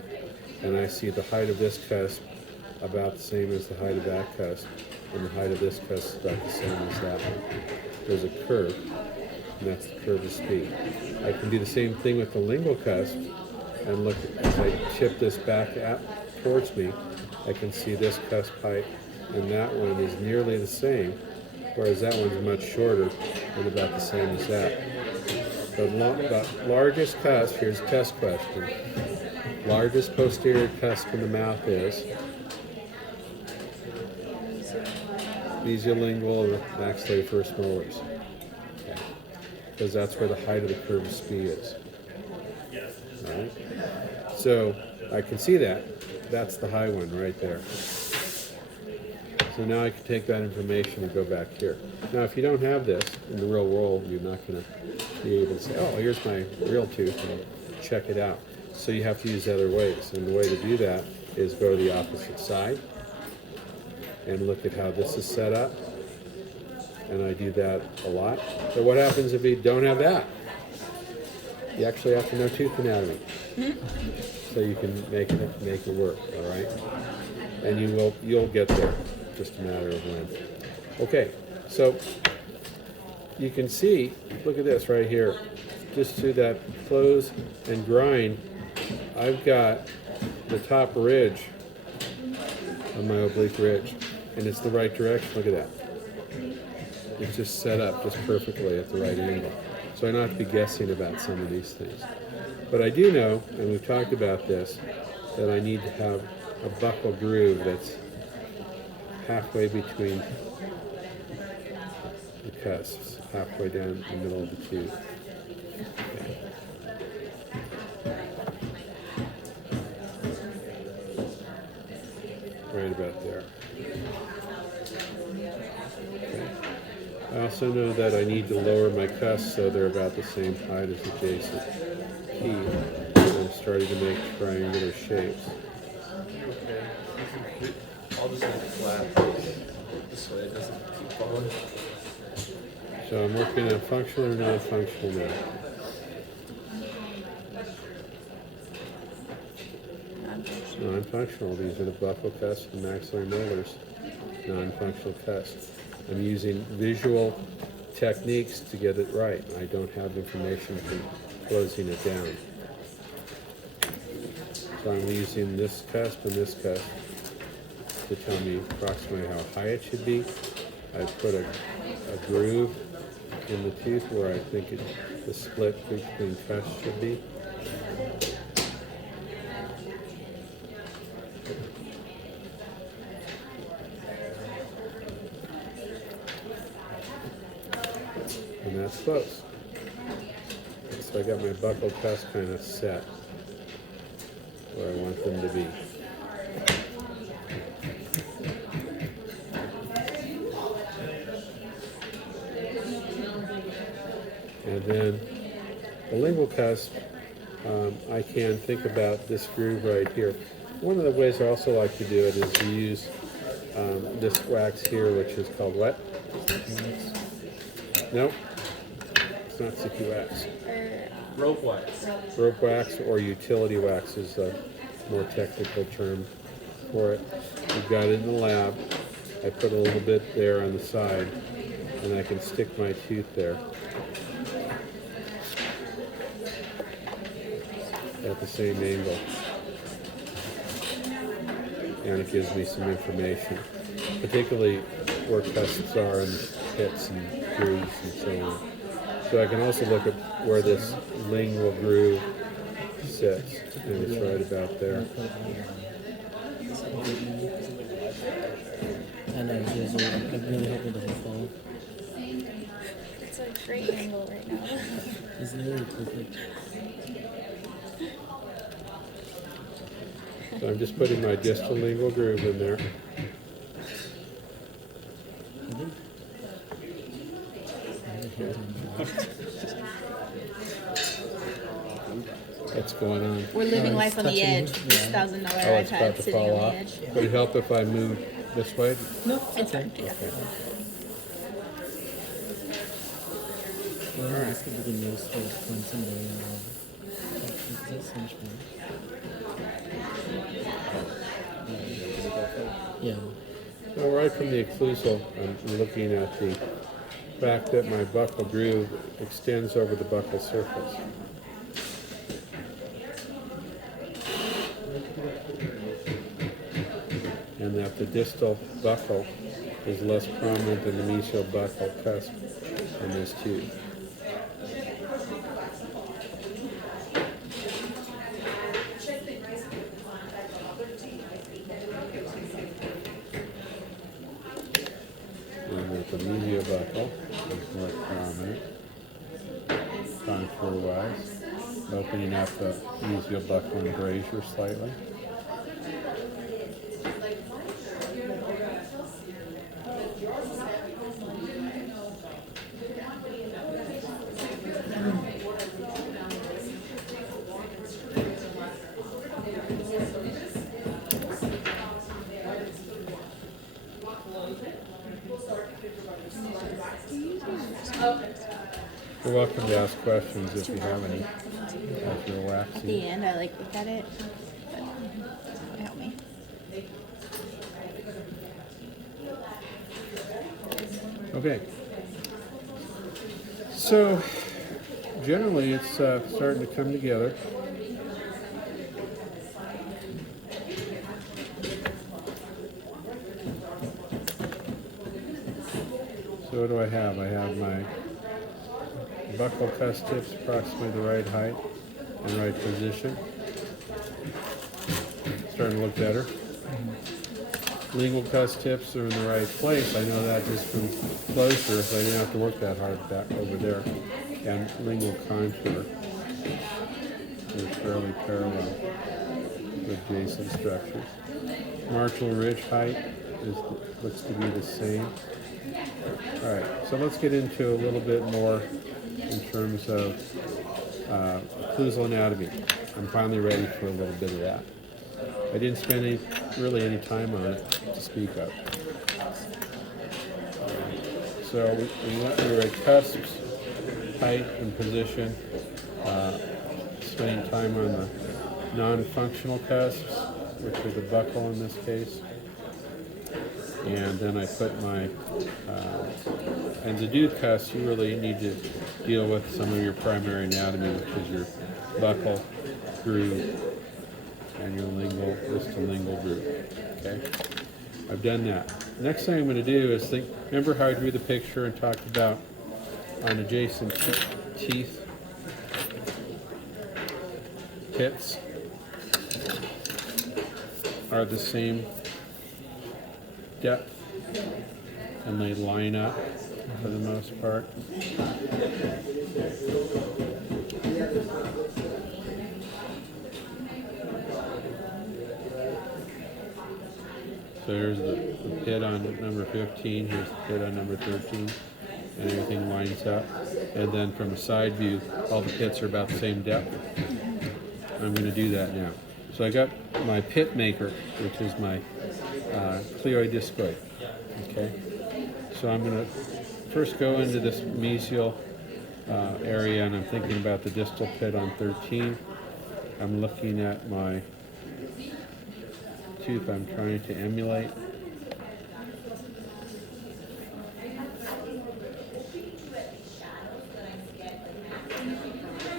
And I see the height of this cusp about the same as the height of that cusp, and the height of this cusp is about the same as that one. There's a curve, and that's the curve of speed. I can do the same thing with the lingual cusp, and look, as I chip this back towards me, I can see this cusp height, and that one is nearly the same, whereas that one's much shorter and about the same as that. The largest cusp, here's a test question. Largest posterior cusp in the mouth is mesiolingual maxillary first molars. Okay. Because that's where the height of the curve of speed is. All right. So I can see that. That's the high one right there. So now I can take that information and go back here. Now, if you don't have this in the real world, you're not going to be able to say, oh, here's my real tooth, and check it out. So you have to use other ways. And the way to do that is go to the opposite side and look at how this is set up. And I do that a lot. But what happens if you don't have that? You actually have to know tooth anatomy. So you can make it work, all right? And you'll get there. Just a matter of when. Okay, so you can see, look at this right here. Just through that close and grind, I've got the top ridge on my oblique ridge, and it's the right direction. Look at that. It's just set up just perfectly at the right angle. So I don't have to be guessing about some of these things. But I do know, and we've talked about this, that I need to have a buccal groove that's halfway between the cusps, halfway down the middle of the tooth. Okay. Right about there. Okay. I also know that I need to lower my cusps so they're about the same height as adjacent teeth. I'm starting to make triangular shapes. Okay. I'll just make it flat. This way it doesn't keep falling. So I'm working on functional or non-functional now. Non-functional. These are the buccal cusps and maxillary molars. Non-functional cusps. I'm using visual techniques to get it right. I don't have information for closing it down. So I'm using this cusp and this cusp to tell me approximately how high it should be. I put a groove in the tooth where I think the split between cusps should be. And that's close. So I got my buccal cusp kind of set where I want them to be. And then the lingual cusp, I can think about this groove right here. One of the ways I also like to do it is to use this wax here, which is called what? No, it's not sticky wax. Rope wax. Rope wax or utility wax is a more technical term for it. We've got it in the lab. I put a little bit there on the side, and I can stick my tooth there at the same angle. And it gives me some information, particularly where cusps are in the pits and grooves and so on. So I can also look at where this lingual groove sits, and it's right about there. And I really hope it doesn't fall. It's a great angle right now. It's literally perfect. So I'm just putting my distal lingual groove in there. What's going on? We're living life on the touching edge. you. This Yeah. $1,000 Oh, it's about iPad to sitting on fall the off. edge. Would it help if I moved this way? No, It's fine. Yeah. Well, this could be the news for when someday. That's so much fun. Yeah. Well, right from the occlusal, I'm looking at the fact that my buccal groove extends over the buccal surface. And that the distal buccal is less prominent than the mesial buccal cusp in this tooth. And that the mesial buccal is more prominent, contour-wise, opening up the mesial buccal embrasure slightly. You're welcome to ask questions if you have any as you're At the waxing. end, I looked at it. But help me. Okay. So generally it's starting to come together. So what do I have? I have my buccal cusp tips approximately the right height and right position. Starting to look better. Lingual cusp tips are in the right place. I know that just from closure, so I didn't have to work that hard back over there. And lingual contour is fairly parallel with adjacent structures. Martial ridge height looks to be the same. All right, so let's get into a little bit more in terms of occlusal anatomy. I'm finally ready for a little bit of that. I didn't spend really any time on it to speak of. So we went through our cusps, height and position, spending time on the non-functional cusps, which are the buccal in this case. And then I put my, and to do cusps, you really need to deal with some of your primary anatomy, which is your buccal, groove, and your lingual, distal lingual groove. Okay, I've done that. Next thing I'm going to do is think. Remember how I drew the picture and talked about on adjacent teeth, pits are the same depth, and they line up for the most part. So here's the pit on number 15, here's the pit on number 13, and everything lines up. And then from a side view, all the pits are about the same depth. I'm going to do that now. So I got my pit maker, which is my cleoidiscoid. Okay, so I'm going to first go into this mesial area, and I'm thinking about the distal pit on 13. I'm looking at my tooth I'm trying to emulate.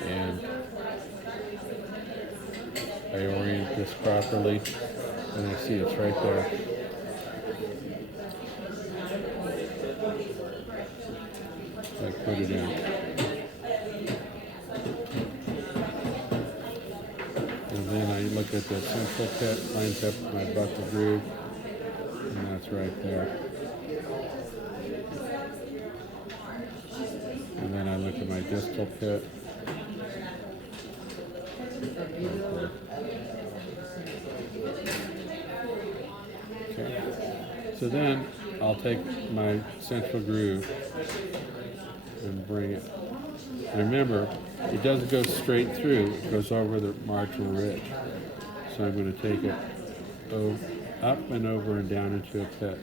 And I orient this properly, and I see it's right there. So I put it in. And then I look at the central pit, lines up my buccal groove, and that's right there. And then I look at my distal pit. Okay. So then I'll take my central groove and bring it. And remember, it doesn't go straight through, it goes over the marginal ridge. So I'm going to take it up and over and down into a pit.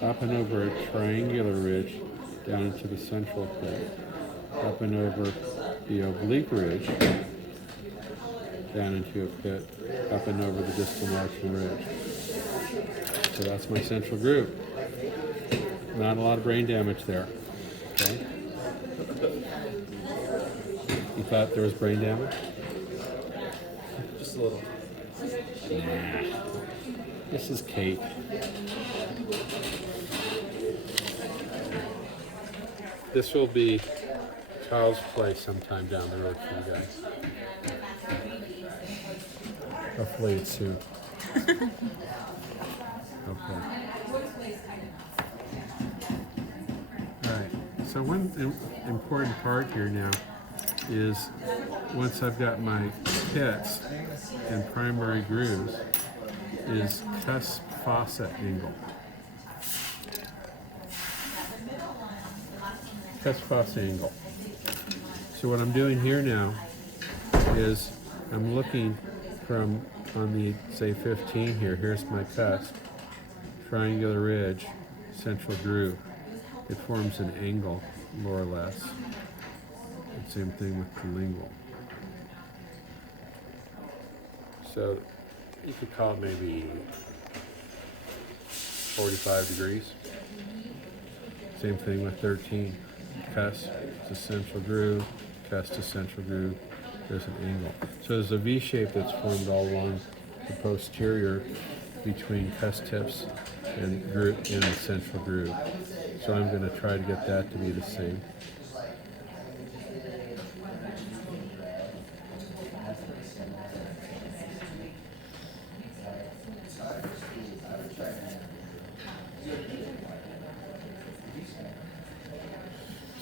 Up and over a triangular ridge down into the central pit. Up and over the oblique ridge down into a pit. Up and over the distal marginal ridge. So that's my central groove. Not a lot of brain damage there. Okay. You thought there was brain damage? Just a little. Nah. This is cake. This will be child's play sometime down the road for you guys. Hopefully it's soon. Okay. Alright, so one important part here now is once I've got my pits and primary grooves is cusp fossa angle. Cusp fossa angle. So what I'm doing here now is I'm looking from on the, say 15 here, here's my cusp, triangular ridge, central groove. It forms an angle, more or less. And same thing with the lingual. So you could call it maybe 45 degrees. Same thing with 13. Cusp to central groove, cusp to central groove, there's an angle. So there's a V shape that's formed all along the posterior between cusp tips and groove in the central groove. So I'm going to try to get that to be the same.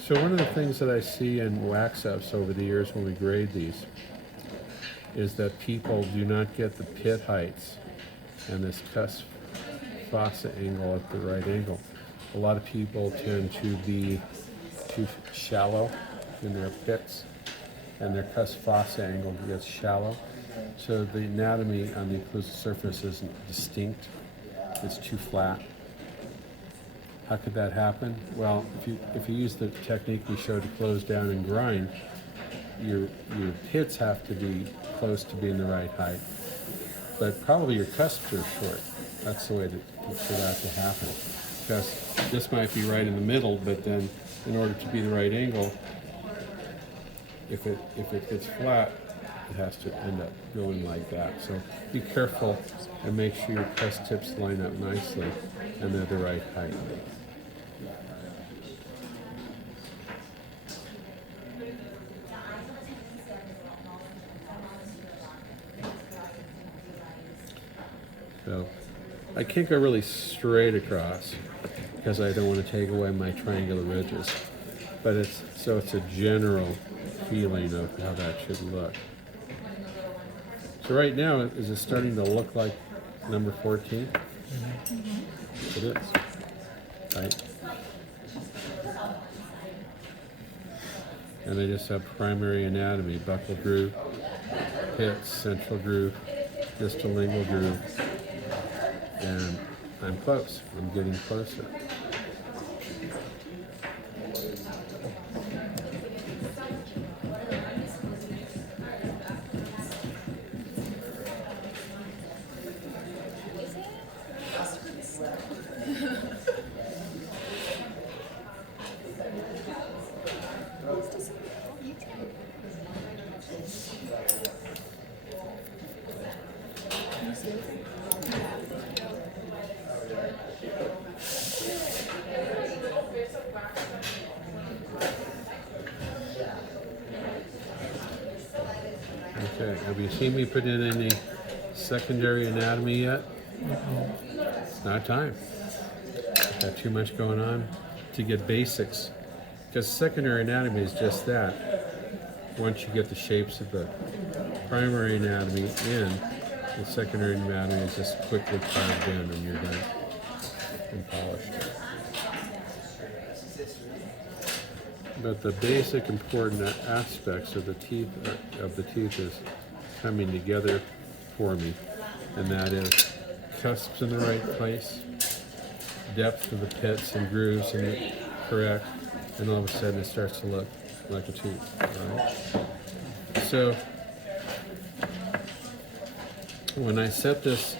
So one of the things that I see in wax-ups over the years when we grade these is that people do not get the pit heights and this cusp fossa angle at the right angle. A lot of people tend to be too shallow in their pits, and their cusp fossa angle gets shallow. So the anatomy on the occlusal surface isn't distinct. It's too flat. How could that happen? Well, if you use the technique we showed to close down and grind, your pits have to be close to being the right height. But probably your cusps are short. That's the way for that to happen. Because this might be right in the middle, but then in order to be the right angle, if it gets flat, it has to end up going like that. So be careful and make sure your press tips line up nicely and they're the right height. So I can't go really straight across because I don't want to take away my triangular ridges. But it's a general feeling of how that should look. So right now, is it starting to look like number 14? Mm-hmm. It is, right? And I just have primary anatomy, buccal groove, pits, central groove, distal lingual groove, and I'm close. I'm getting closer. Okay, have you seen me put in any secondary anatomy yet? It's not time. I've got too much going on to get basics. Because secondary anatomy is just that. Once you get the shapes of the primary anatomy in, the secondary anatomy is just quickly carved in and you're done and polished. But the basic important aspects of the teeth is coming together for me, and that is cusps in the right place, depth of the pits and grooves in the correct, and all of a sudden it starts to look like a tooth. Right? So when I set this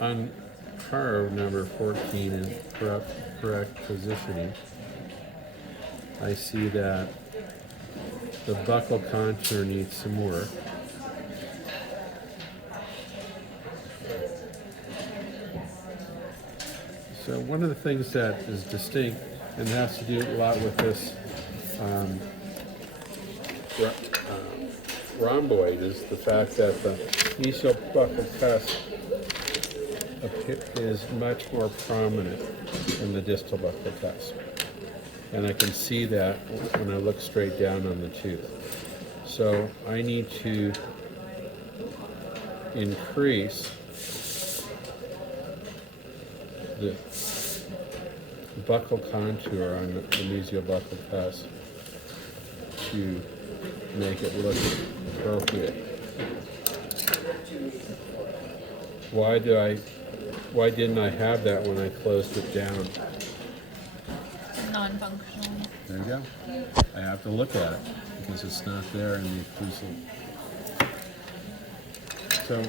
on carve number 14 in correct positioning, I see that the buccal contour needs some work. So one of the things that is distinct and has to do a lot with this rhomboid is the fact that the mesiobuccal cusp is much more prominent than the distal buccal cusp. And I can see that when I look straight down on the tooth. So I need to increase the buccal contour on the mesiobuccal cusp to make it look appropriate. Why didn't I have that when I closed it down? Non-functional. There you go. I have to look at it because it's not there in the occlusal. So,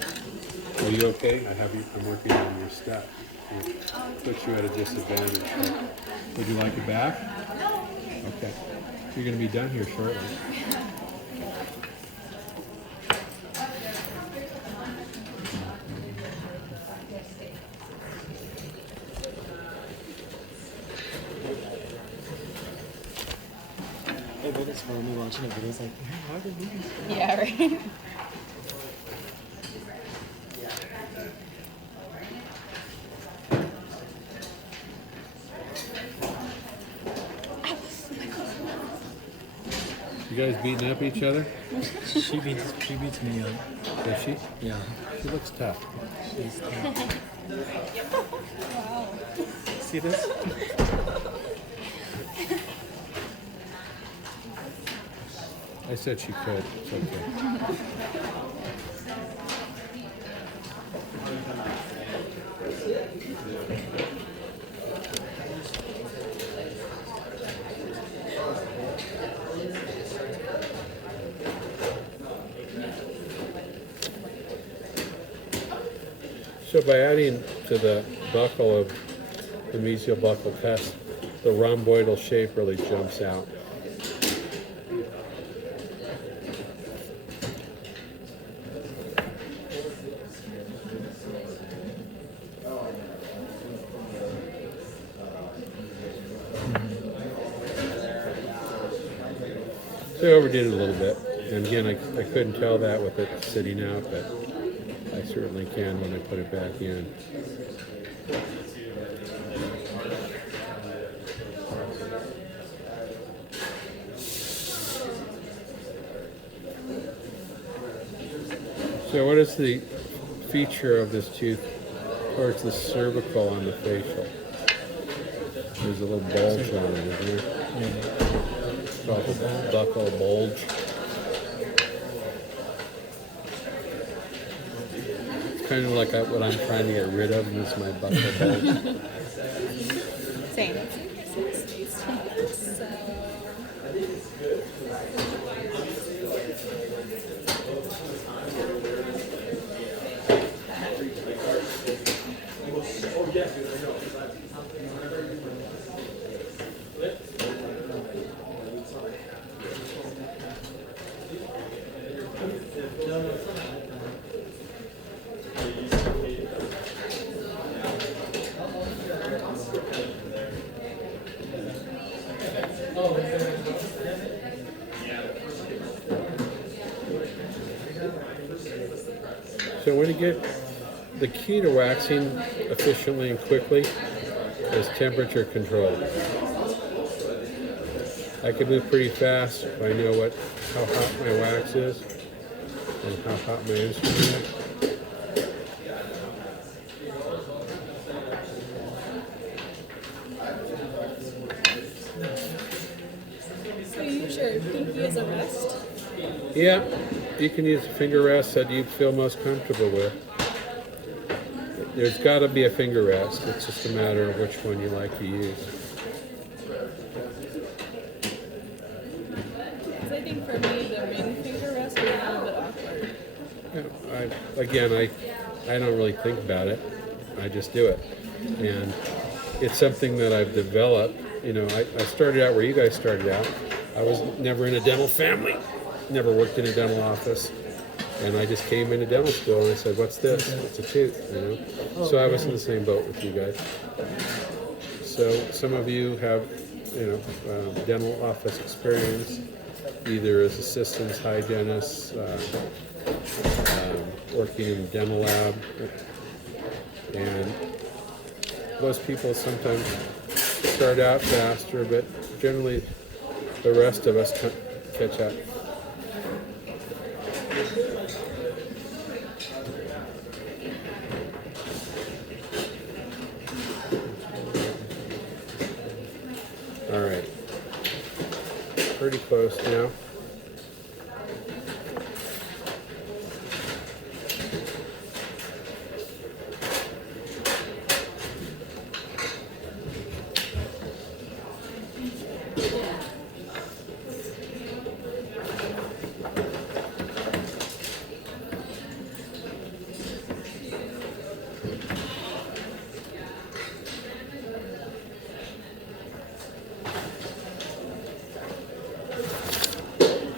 are you okay? I'm working on your step. It puts you at a disadvantage. Would you like it back? Okay. You're going to be done here shortly. I bet it's funny watching a video. It's like, how did we? Yeah, right. You guys beating up each other? She beats me up. Does she? Yeah. She looks tough. She's See this? I said she could. It's okay. So by adding to the buccal of the mesial buccal test, the rhomboidal shape really jumps out. So I overdid it a little bit. And again, I couldn't tell that with it sitting out, but I certainly can when I put it back in. So what is the feature of this tooth towards the cervical on the facial? There's a little bulge on it, isn't there? It's called the buccal bulge. It's kind of like what I'm trying to get rid of, is my buccal bulge. Same. So when you get the key to waxing efficiently and quickly is temperature control. I can move pretty fast if I know how hot my wax is and how hot my instrument is. So you use your pinky as a rest? Yeah, you can use a finger rest that you feel most comfortable with. There's got to be a finger rest. It's just a matter of which one you like to use. Because I think for me, the ring finger rest would be a little bit awkward. Yeah, I don't really think about it. I just do it. And it's something that I've developed. You know, I started out where you guys started out. I was never in a dental family, never worked in a dental office. And I just came into dental school and I said, what's this? It's a tooth, you know? So I was in the same boat with you guys. So some of you have, dental office experience, either as assistants, hygienists, working in the dental lab. And those people sometimes start out faster, but generally the rest of us catch up. All right, pretty close now.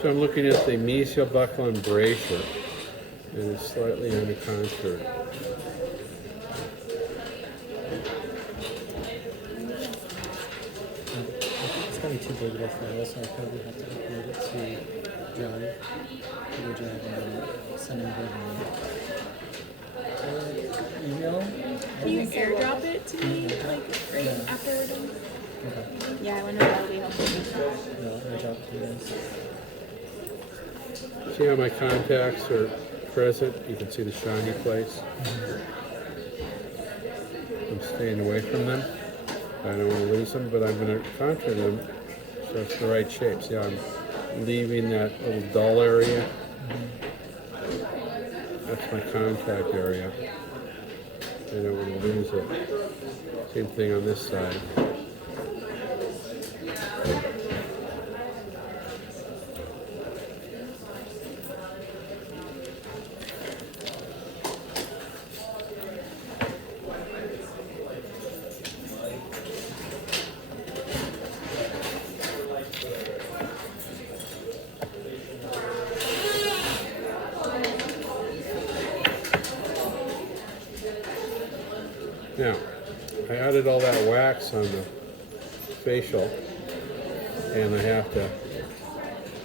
So I'm looking at the mesial buccal embrasure, and it's slightly under contour. It's gonna be too big of a file, so I probably have to upload it to Drive. Google Drive and send it over email. Can you airdrop it to me, like, right after we're done? Okay. Yeah, I wonder if that'll be helpful. Yeah, I'll airdrop it to you guys. See how my contacts are present? You can see the shiny place. I'm staying away from them. I don't want to lose them, but I'm going to contour them so it's the right shape. See how I'm leaving that little dull area? That's my contact area. I don't want to lose it. Same thing on this side. I added all that wax on the facial, and I have to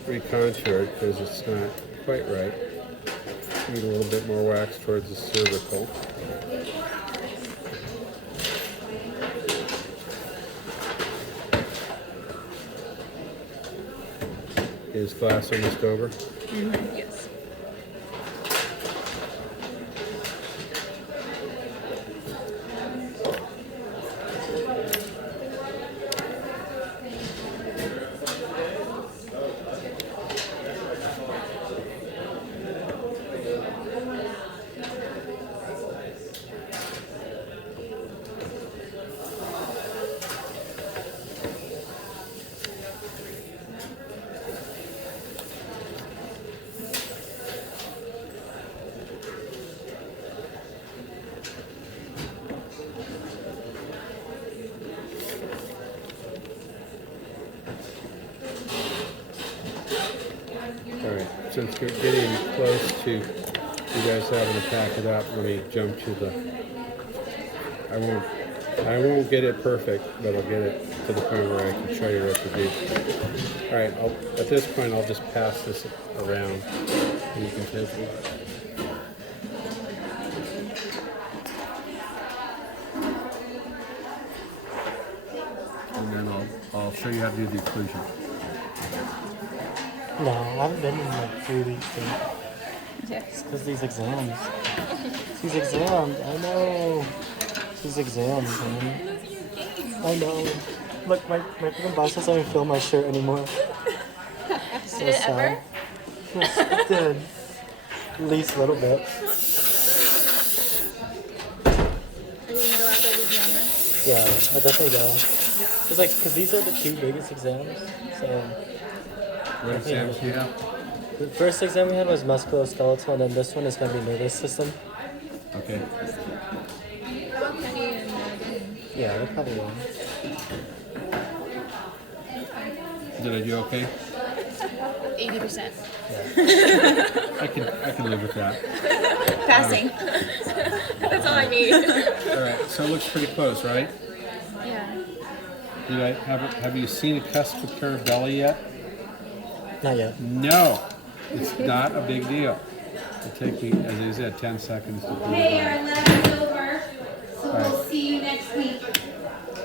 recontour it because it's not quite right. Need a little bit more wax towards the cervical. Is class almost over? Yes. Alright, since we're getting close to you guys having to pack it up, let me jump to the... I won't get it perfect, but I'll get it to the point where I can show you what to do. Alright, at this point I'll just pass this around and you can take a look. And then I'll show you how to do the occlusion. No, I haven't been in like 3 weeks. Yes. Because these exams. These exams, I know. These exams, man. I know. Look, my freaking boss doesn't even feel my shirt anymore. So Did it sad. ever? Yes, it did. At least a little bit. Are you gonna go after the drama? Yeah, I definitely will. It's like, because these are the 2 biggest exams. So, What exams do you have? the first exam we had was musculoskeletal, and then this one is going to be nervous system. Okay. How about Penny and Yeah, they probably will. Did I do okay? 80%. I can live with that. Passing. That's all I need. Alright, so it looks pretty close, right? Yeah. Have you seen a cuspicula belly yet? Not yet. No, it's not a big deal. It'll take me, as I said, 10 seconds to do Okay, it. our lab is over, so Alright. we'll see you next week.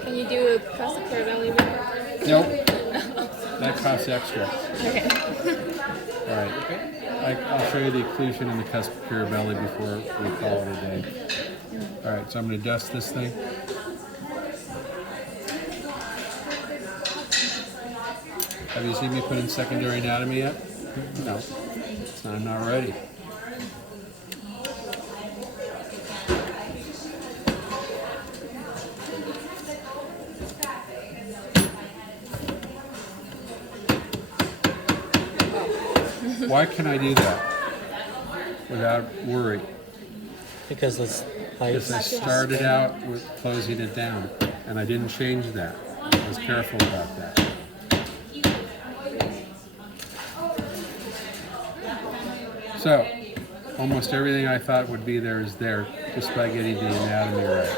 Can you do a custom curve and leave it? Nope, that costs extra. Okay. Alright, I'll show you the occlusion and the cuspicula belly before we call it a day. Alright, so I'm going to dust this thing. Have you seen me put in secondary anatomy yet? No. I'm not ready. Why can I do that without worry? Because this Because I started out with closing it down, and I didn't change that. I was careful about that. So, almost everything I thought would be there is there, just by getting the anatomy right.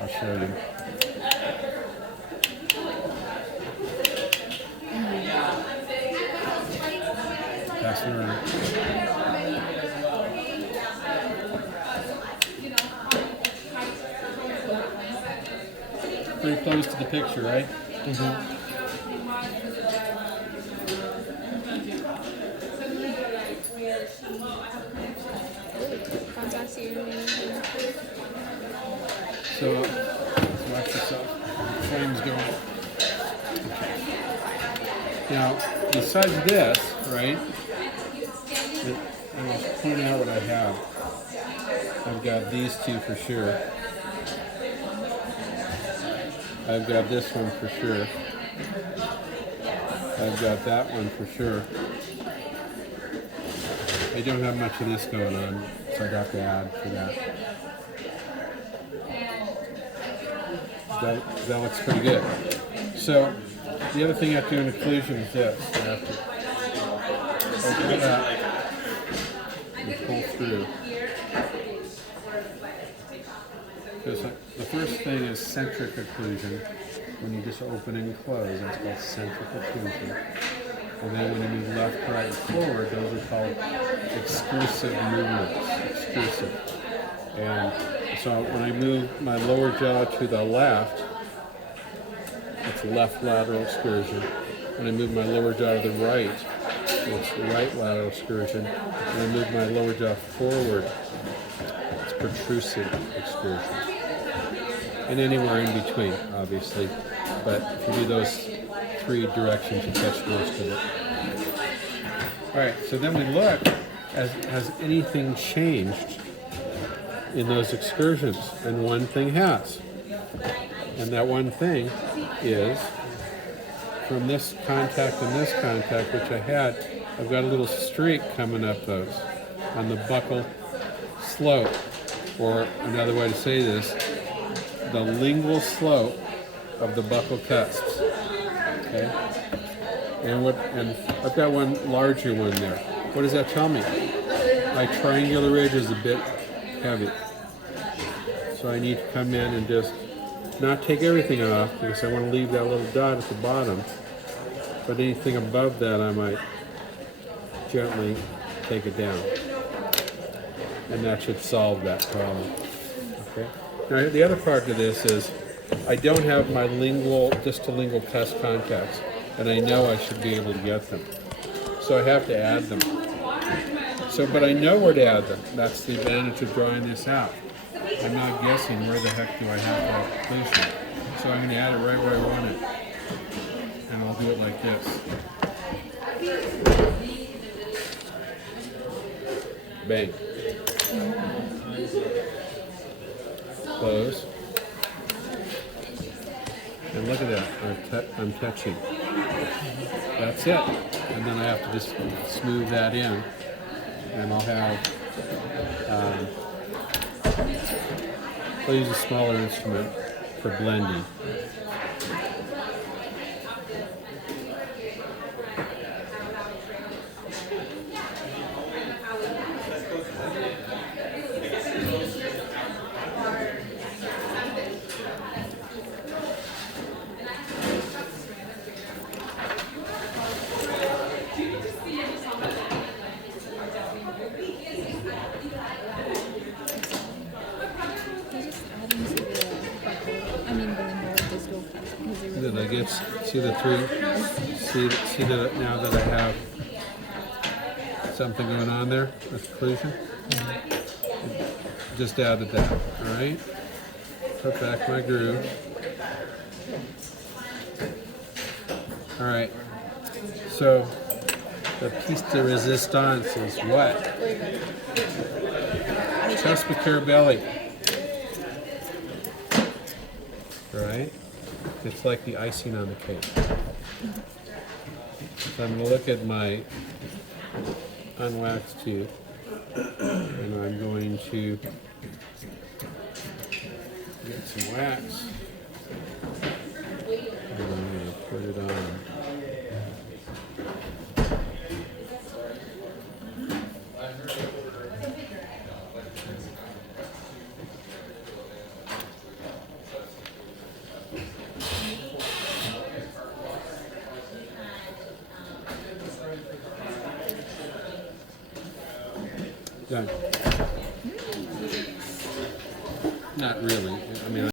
I'll show you. Pass it around. Pretty close to the picture, right? So, watch yourself. Flames going. Now, besides this, right? I'm going to point out what I have. I've got these two for sure. I've got this one for sure. I've got that one for sure. I don't have much of this going on, so I got to add for that. That looks pretty good. So, the other thing I have to do in occlusion is this. I have to open it up and pull through. Because the first thing is centric occlusion. When you just open and close, that's called centric occlusion. And then when you move left, right, and forward, those are called exclusive movements. Exclusive. And so when I move my lower jaw to the left, it's left lateral excursion. When I move my lower jaw to the right, it's right lateral excursion. When I move my lower jaw forward, it's protrusive excursion. And anywhere in between, obviously. But if you do those three directions, you catch most of it. All right, so then we look, has anything changed in those excursions? And one thing has. And that one thing is from this contact and this contact, which I had, I've got a little streak coming up those on the buccal slope, or another way to say this, the lingual slope of the buccal cusps. Okay, and I've got one larger one there. What does that tell me? My triangular ridge is a bit heavy, so I need to come in and just not take everything off because I want to leave that little dot at the bottom. But anything above that, I might gently take it down, and that should solve that problem. Okay. Now the other part of this is I don't have my distal lingual cusp contacts, and I know I should be able to get them, so I have to add them. So, but I know where to add them. That's the advantage of drawing this out. I'm not guessing where the heck do I have that occlusion. So I'm going to add it right where I want it. And I'll do it like this. Bang. Close. And look at that. I'm touching. That's it. And then I have to just smooth that in. And I'll have I'll use a smaller instrument for blending. Did I get, see the three, see that now that I have something going on there with occlusion? Just added that, all right? Put back my groove. All right, so the piece de resistance is what? Cuspicare belly, right? It's like the icing on the cake. So I'm going to look at my unwaxed tooth, and I'm going to get some wax, and I'm going to put it on. Done. Not really.